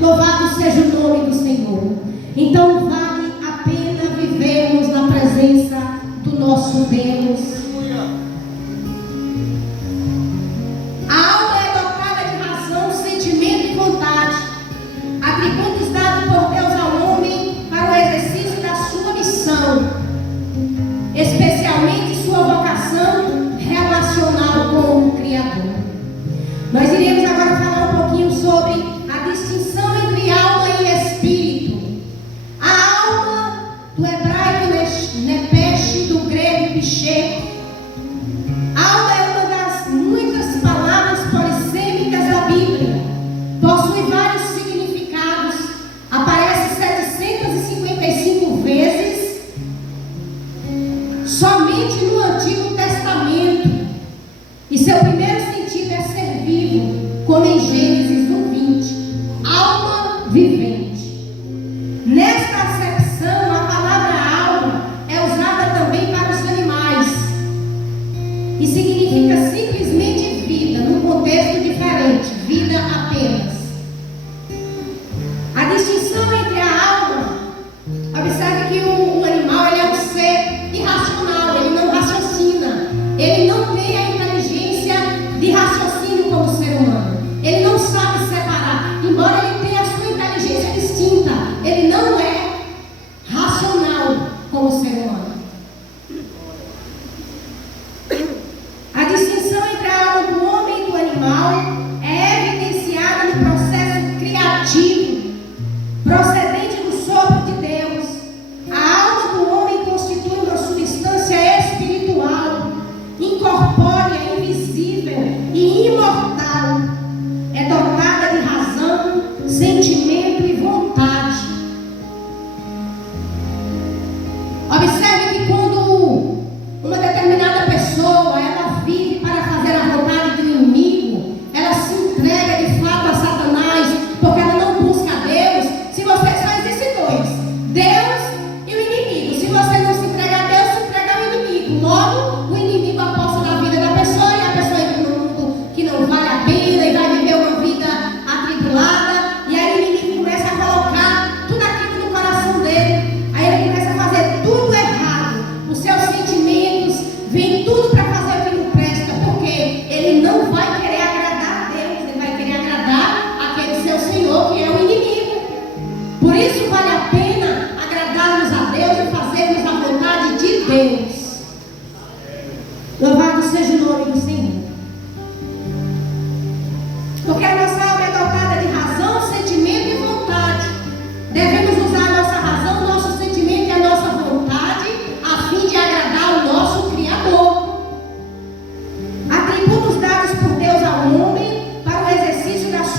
Louvado seja o nome do Senhor. Então vale a pena vivermos na presença do nosso Deus. A alma é dotada de razão, sentimento e vontade, atributos dados por Deus ao homem para o exercício da sua missão, especialmente sua vocação relacional com o Criador. Nós iremos agora falar um pouco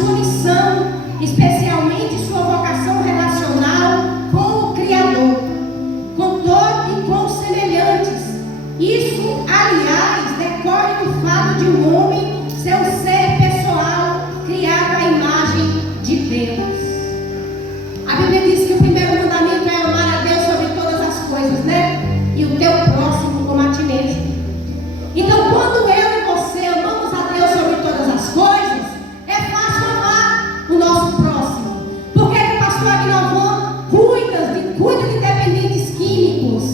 sua missão, especialmente sua vocação relacional com o Criador, com todos e com os semelhantes. Isso, aliás, decorre do fato de um homem ser um ser pessoal, criado à imagem de Deus. A Bíblia diz que o primeiro mandamento é amar a Deus sobre todas as coisas, né? E o teu próximo como a ti mesmo. Então, quando eu e você amamos a Deus sobre todas as coisas, é fácil amar o nosso próximo. Porque o pastor Agnovan cuida de dependentes químicos.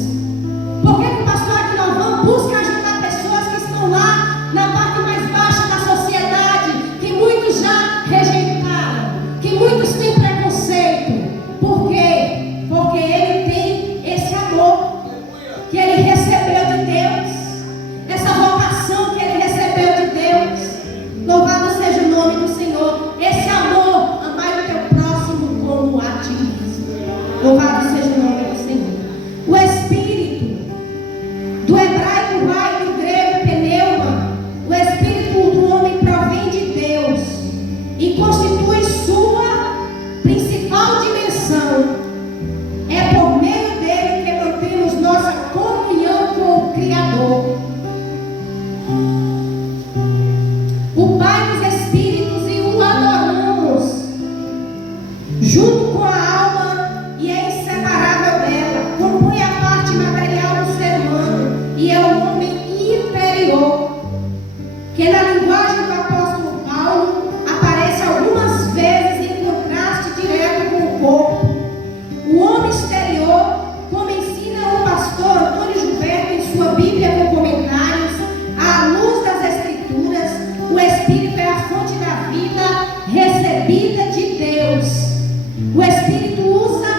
Porque o pastor Agnovan busca ajudar pessoas que estão lá na parte mais baixa da sociedade, que muitos já rejeitaram, que muitos têm preconceito. Por quê? Porque ele tem esse amor que ele recebeu de Deus, essa vocação que ele recebeu de Deus. Louvado seja o nome do Senhor. Esse amor, amar o teu próximo como a ti mesmo. Louvado seja o nome do Senhor. O Espírito, do hebraico vai, do grego pneuma, o Espírito do homem provém de Deus e constitui sua principal dimensão. É por meio dele que mantemos nossa comunhão com o Criador. O Pai dos Espíritos, e o adoramos junto com a alma, e é inseparável dela. Compõe a parte material do ser humano e é o homem interior, que na linguagem do apóstolo Paulo aparece algumas vezes em contraste direto com o corpo. O homem exterior, como ensina o pastor Antônio Gilberto em sua Bíblia com comentários, à luz das Escrituras, o Espírito é a fonte da vida recebida de Deus. O Espírito usa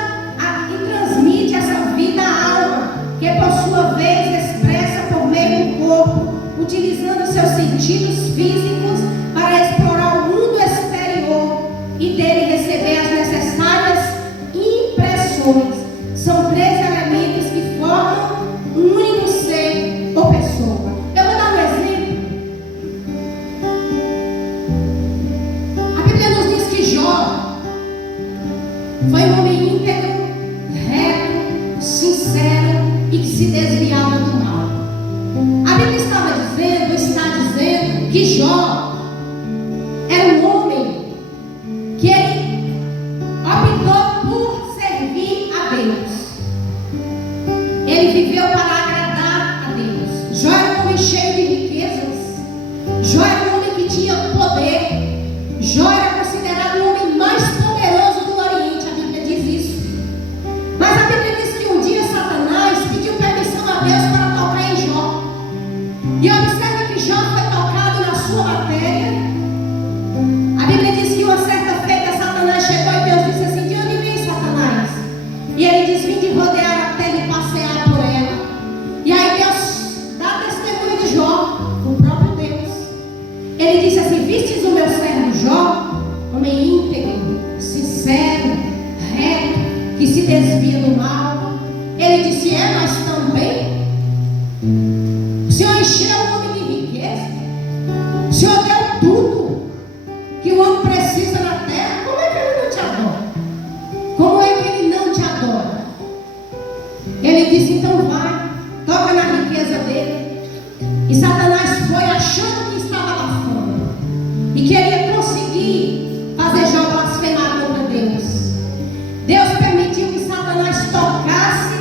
e transmite essa vida à alma, que por sua vez expressa por meio do corpo, utilizando seus sentidos físicos para explorar o mundo exterior e dele receber as necessárias impressões. São três elementos que formam um único ser ou pessoa. Eu vou dar um exemplo. A Bíblia nos diz que Jó foi um homem íntegro, reto, sincero e que se desviava do mal. A Bíblia está dizendo que Jó era um homem que ele optou por servir a Deus. Ele viveu para agradar a Deus. Jó era um homem cheio de riquezas. Jó era um homem que tinha poder. Jó era considerado o homem mais poderoso do Oriente. A Bíblia diz isso. Mas a Bíblia diz que um dia Satanás pediu permissão a Deus para tocar em Jó. E observe que Jó foi tocado na sua matéria. A Bíblia diz que uma certa feita Satanás chegou e Deus disse assim: de onde vem Satanás? E ele diz: vim de rodear a terra e passear por ela. E aí Deus dá testemunho de Jó, o próprio Deus. Ele disse assim: vistes o meu servo Jó, homem íntegro, sincero, reto, que se desvia do mal. Ele disse: é, mas também o Senhor encheu o homem de riqueza, o Senhor deu tudo que o homem precisa na terra. Como é que ele não te adora? Como é que ele não te adora? Ele disse: então vai, toca na riqueza dele. E Satanás foi achando que estava abafando e que ele ia conseguir fazer Jó blasfemar contra Deus. Deus permitiu que Satanás tocasse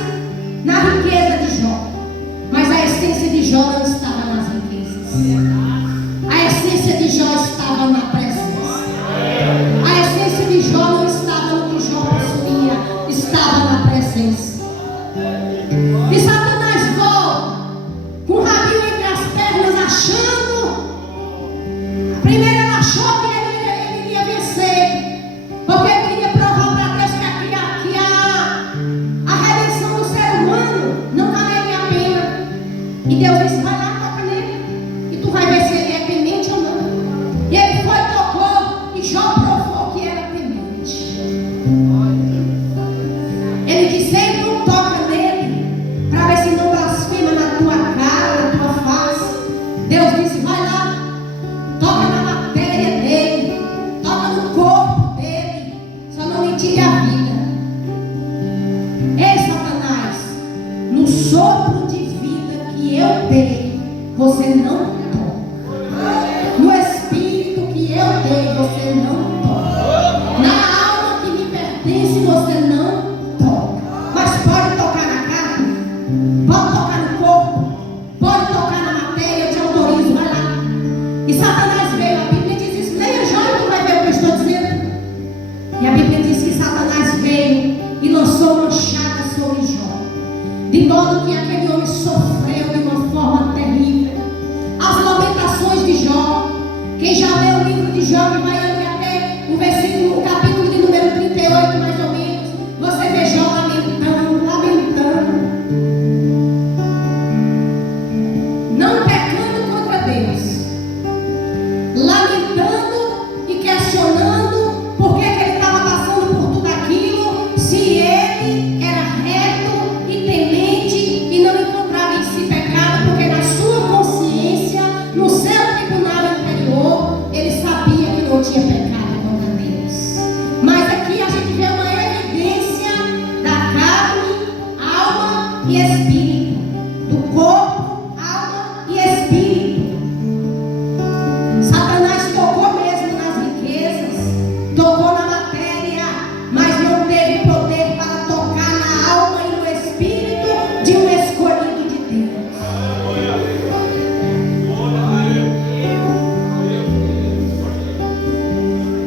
tocou na matéria, mas não teve poder para tocar na alma e no espírito de um escolhido de Deus.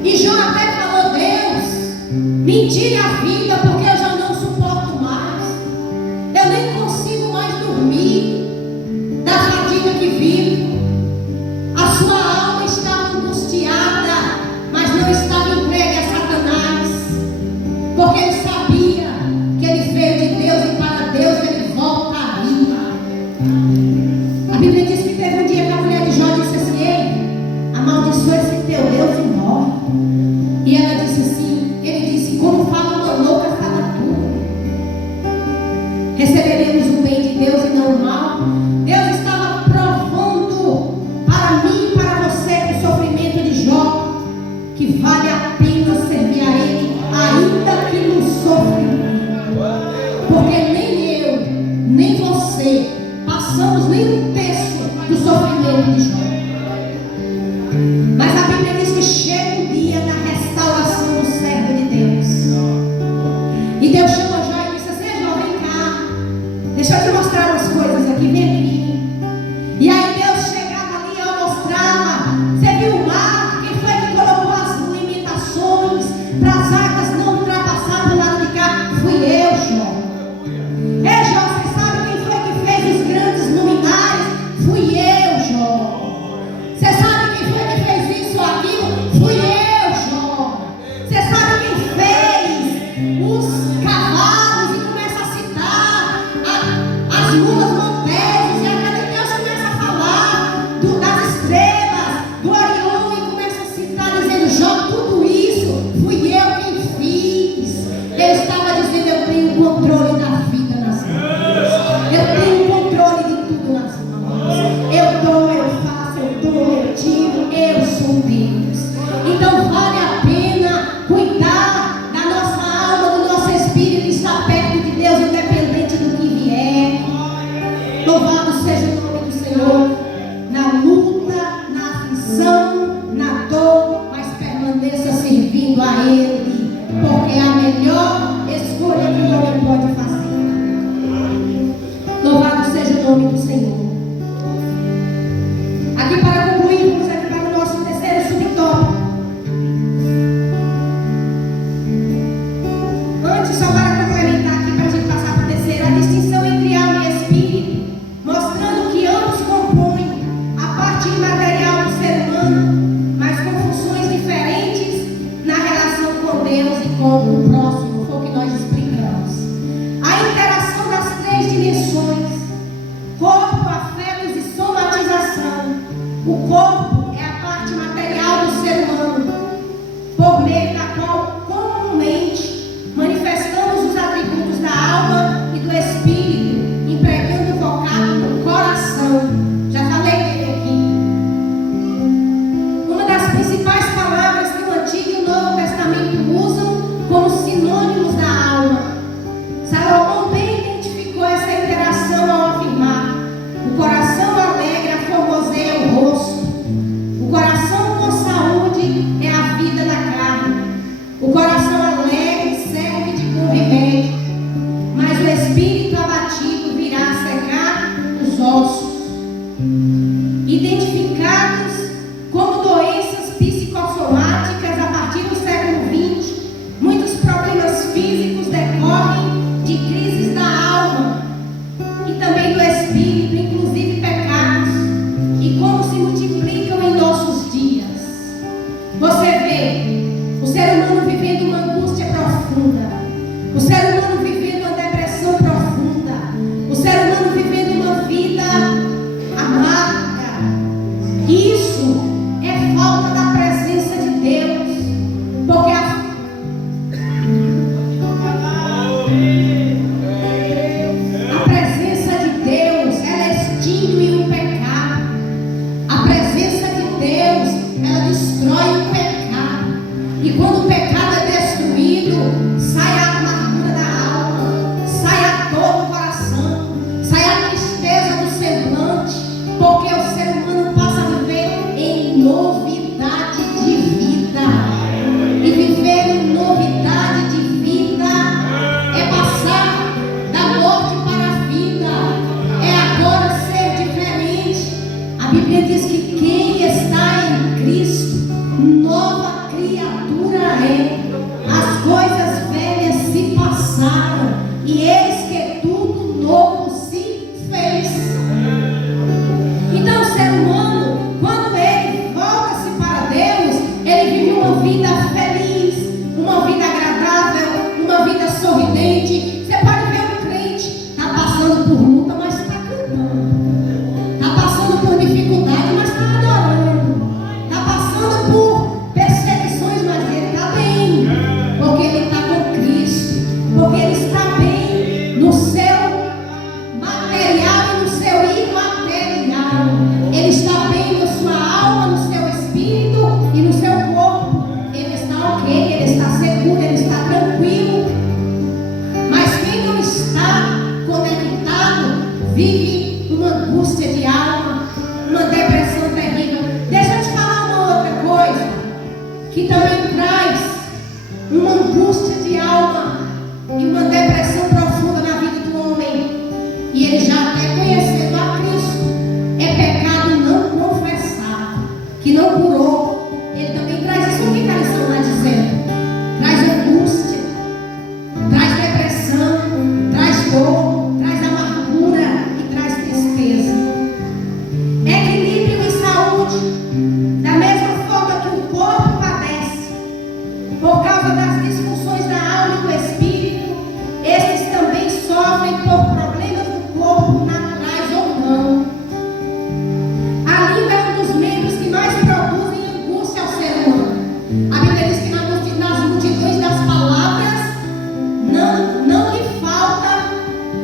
E Jó até falou: Deus, me tire a vida, porque eu já não suporto mais. Eu nem consigo mais dormir da fadiga que vivo. A sua alma estava angustiada, mas não estava entregue a Satanás, porque ele sabia que ele veio de Deus e para Deus ele voltaria. A Bíblia diz que teve um dia que a mulher de Jó disse assim: ei, amaldiçoa esse teu Deus e morre. E ela disse assim, ele disse: como fala uma louca, fala tu. Receberemos o bem de Deus e não o mal. Deus estava provando para mim e para você, o sofrimento de Jó, que vale a pena servir a Ele, ainda que no sofrimento. Porque nem eu, nem você passamos nem um terço do sofrimento de Jó. Mas a Bíblia diz que chega um dia da restauração do servo de Deus. E Deus chama Jó e disse assim: Jó, vem cá, deixa eu te mostrar umas coisas aqui, vem aqui. E aí Deus chegava ali e eu mostrava. Você viu o mar? Quem foi que colocou as limitações para as águas não ultrapassarem do lado de cá? Fui eu, Jó. É, Jó, você sabe quem foi que fez os grandes luminares? Fui eu, Jó. Você sabe quem foi que fez isso ou aquilo? Fui eu, Jó. Você sabe quem fez os cavalos e começa a citar as mulas monteses, e a cada Deus começa a falar das estrelas, do Orion, e começa a citar dizendo: Jó, tudo isso fui eu quem fiz. Ele estava dizendo: eu tenho o controle da vida nas mãos. Eu tenho o controle de tudo nas mãos. Eu dou, eu faço, eu dou, eu tiro, eu sou Deus. Então vale a pena cuidar da nossa alma, do nosso espírito, estar perto de Deus, independente do que vier. Louvado seja o nome do Senhor. Na luta, na aflição, na dor, mas permaneça servindo a Ele, porque é a melhor escolha que o homem pode fazer. Louvado seja o nome do Senhor. Aqui para concluir, vamos aqui para o nosso terceiro subtópico. Antes, só para complementar aqui, para a gente passar para o terceiro, a distinção entre alma e espírito, mostrando que ambos compõem a parte imaterial do ser humano, mas com funções diferentes na relação com Deus e com o próximo, foi o que nós explicamos. A interação das três dimensões: corpo, afetos e somatização. O corpo é a parte material do ser humano, por meio da qual comumente manifestamos os atributos da alma e do espírito, empregando o vocábulo coração. Já falei dele aqui. Uma das principais palavras que o Antigo e o Novo Testamento usam como sinônimos da alma. Salomão bem identificou essa interação ao afirmar: o coração alegre aformoseia o rosto. O coração com saúde é a vida da carne. O coração alegre serve de bom remédio, mas o espírito abatido virá a secar os ossos. Identificados como doenças psicossomáticas a partir do século XX, muitos problemas físicos decorrem de crises da alma e também do espírito, inclusive pecados, e como se multiplicam em nossos dias. Você vê o ser humano vivendo uma angústia profunda, o ser humano vivendo uma depressão profunda, o ser humano vivendo uma vida amarga. Isso é falta da presença de Deus, porque a presença de Deus, ela extingue o pecado. A presença de Deus, ela destrói o pecado. E quando o pecado é destruído, sai a amargura da alma, sai a dor do coração, sai a tristeza do semblante, porque o ser humano passa a viver em novidade de vida. E ele está seguro, ele está tranquilo. Mas quem não está conectado vive uma angústia de alma, uma depressão terrível. Deixa eu te falar uma outra coisa que também traz uma angústia de alma e uma depressão profunda na vida do homem. E ele já até conhecendo a Cristo, é pecado não confessado, que não curou. Ele também traz isso aqui que a lição está dizendo. Traz angústia, traz depressão, traz dor, traz amargura e traz tristeza. Equilíbrio e saúde. Da mesma forma que o corpo padece por causa das disfunções da alma e do espírito, estes também sofrem por problemas do corpo, naturais ou não. A língua é um dos membros que mais produzem angústia ao ser humano. A Bíblia diz que nas multidões das palavras não lhe falta.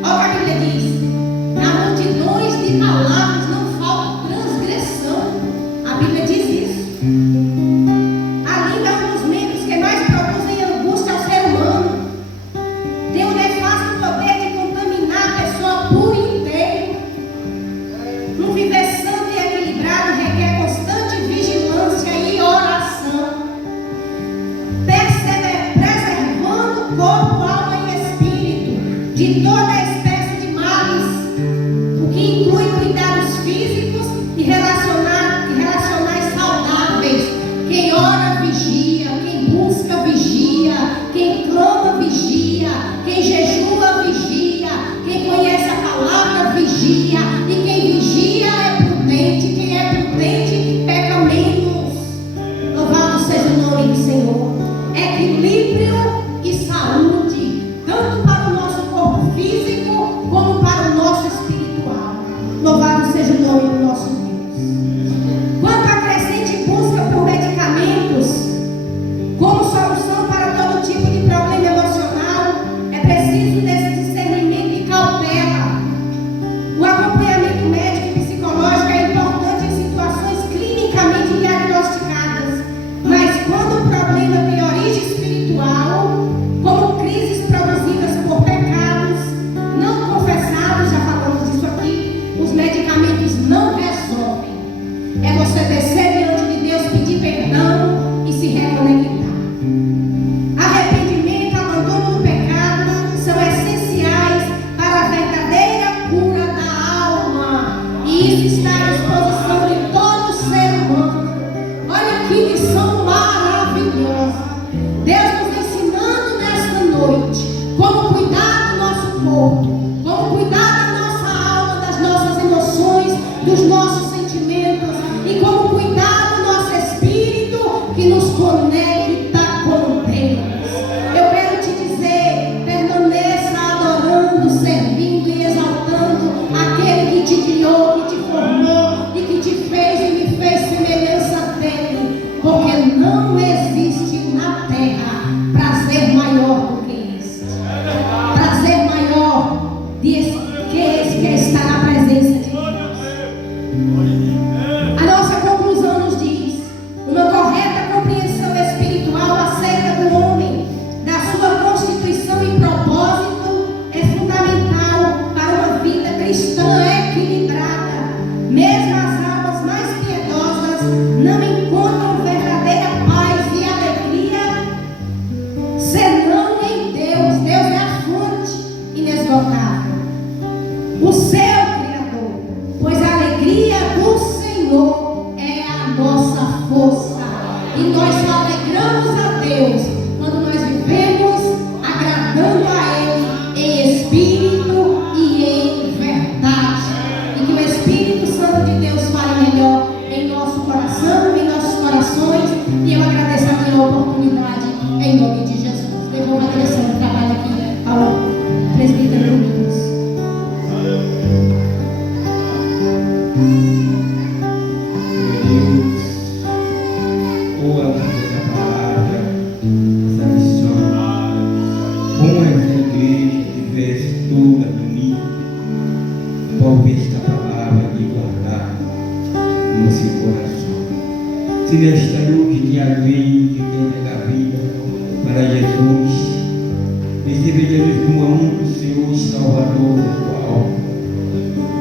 Olha o que a Bíblia diz: nas multidões de palavras não falta transgressão. A Bíblia diz isso. A língua é um dos membros que mais produzem angústia ao ser humano. Tem o nefasto poder de contaminar a pessoa por inteiro. Um viver santo e equilibrado requer constante vigilância e oração, preservando o corpo, alma e espírito de toda espécie de males, o que inclui cuidados físicos e relacionais saudáveis. Quem ora vigia, quem busca vigia, quem clama vigia, quem jejua vigia, quem conhece a palavra vigia, e quem vigia é prudente. Quem é prudente peca menos. Louvado seja o nome do Senhor. Equilíbrio e saúde, tanto para o nosso corpo físico como para o nosso espiritual. Louvado seja o nome do nosso Deus. Quanto à crescente busca por medicamentos como solução para todo tipo de problema emocional, é preciso desse discernimento e cautela. O acompanhamento médico e psicológico é importante em situações clinicamente diagnosticadas, mas quando o problema tem origem espiritual, como crises produzidas por pecados não confessados, já falamos disso aqui, os medicamentos não resolvem. É você descer diante de Deus, pedir perdão e se reconectar. Arrependimento, abandono do pecado são essenciais para a verdadeira cura da alma, e isso está à disposição de todo ser humano. Olha que lição maravilhosa. Deus nos ensinando nesta noite como cuidar do nosso corpo, como cuidar da nossa alma, das nossas emoções, dos nossos sentimentos, e como cuidar do nosso espírito que nos conecta com Deus. Eu quero te dizer, permaneça adorando, servindo e exaltando aquele que te criou, que te formou e que te fez e me fez semelhança dele, porque não existe na terra prazer maior do que este. Prazer maior que esse que está na presença de Deus. A nossa conclusão nos diz: uma correta compreensão espiritual acerca do homem, da sua constituição e propósito é fundamental para uma vida cristã equilibrada. Mesmo as almas mais piedosas não encontram verdadeira paz e alegria senão em Deus. Deus é a fonte inesgotável, o seu Criador, pois a alegria do Senhor é a nossa força. E nós só alegramos a Deus quando nós vivemos agradando a Ele em espírito e em verdade. E que o Espírito Santo de Deus fale melhor em nosso coração, em nossos corações. E eu agradeço a minha oportunidade em nome de Jesus. Devolvo a direção do trabalho aqui ao presbítero Domingos. Boa essa palavra, essa missão. Como essa igreja tivesse toda domingo, para ouvir esta palavra e guardar no seu coração. Se nesta noite de alguém que tem da vida, para Jesus. Receba Jesus como o único Senhor e Salvador da tua alma.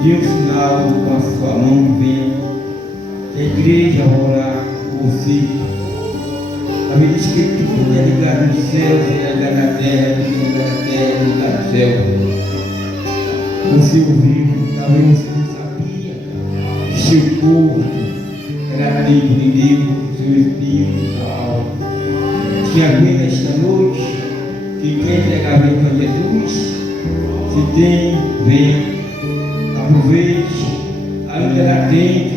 Dê um sinal com a sua mão de vento. A igreja vai orar por você. A Bíblia diz que tudo é ligado nos céus, é ligado na terra, tudo é ligado na terra, é ligado no céu. Você ouviu, talvez você não sabia que seu corpo era templo de Deus, seu espírito, sua alma. Que aguenta esta noite, que quer entregar a vida para Jesus, se tem, venha, aproveite, ainda dá tempo.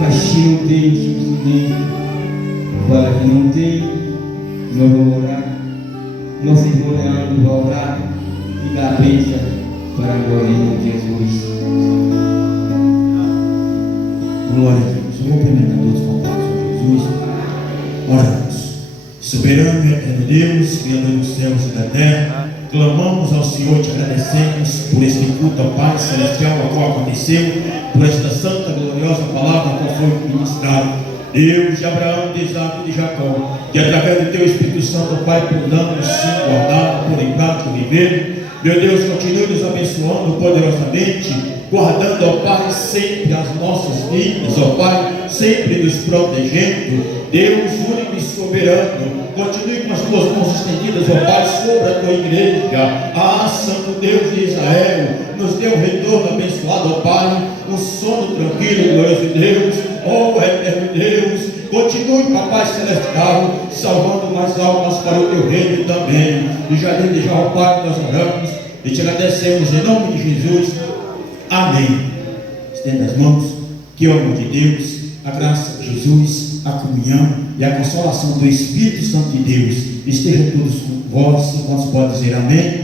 Mas se não tem, simplesmente fala que não tem, nós vamos orar. Nosso irmão Leandro vai orar e dar a bênção para a glória de Jesus. Glória a Deus. Eu vou cumprimentar todos com a paz de Jesus. Oramos. Soberano e eterno Deus, Criador dos céus e da terra, clamamos ao Senhor e te agradecemos por este culto, ó Pai Celestial, ao qual aconteceu, por esta santa, gloriosa palavra que foi ministrada. Deus de Abraão, de Isaac e de Jacó, que através do teu Espírito Santo, Pai, por dando-nos sim, guardado, por em prática viver. Meu Deus, continue nos abençoando poderosamente, guardando, ó Pai, sempre as nossas vidas, ó Pai, sempre nos protegendo. Deus único e soberano, continue com as tuas mãos estendidas, ó Pai, sobre a tua igreja. Ah, Santo Deus de Israel, nos dê um retorno abençoado, ó Pai, um sono tranquilo, glorioso de Deus. Oh, eterno Deus, continue, Papai Celestial, salvando mais almas para o teu reino também. E já desde já, ó Pai, nós oramos e te agradecemos em nome de Jesus. Amém. Estenda as mãos, que o amor de Deus, a graça de Jesus, a comunhão e a consolação do Espírito Santo de Deus esteja todos com vós. Vós podem dizer amém.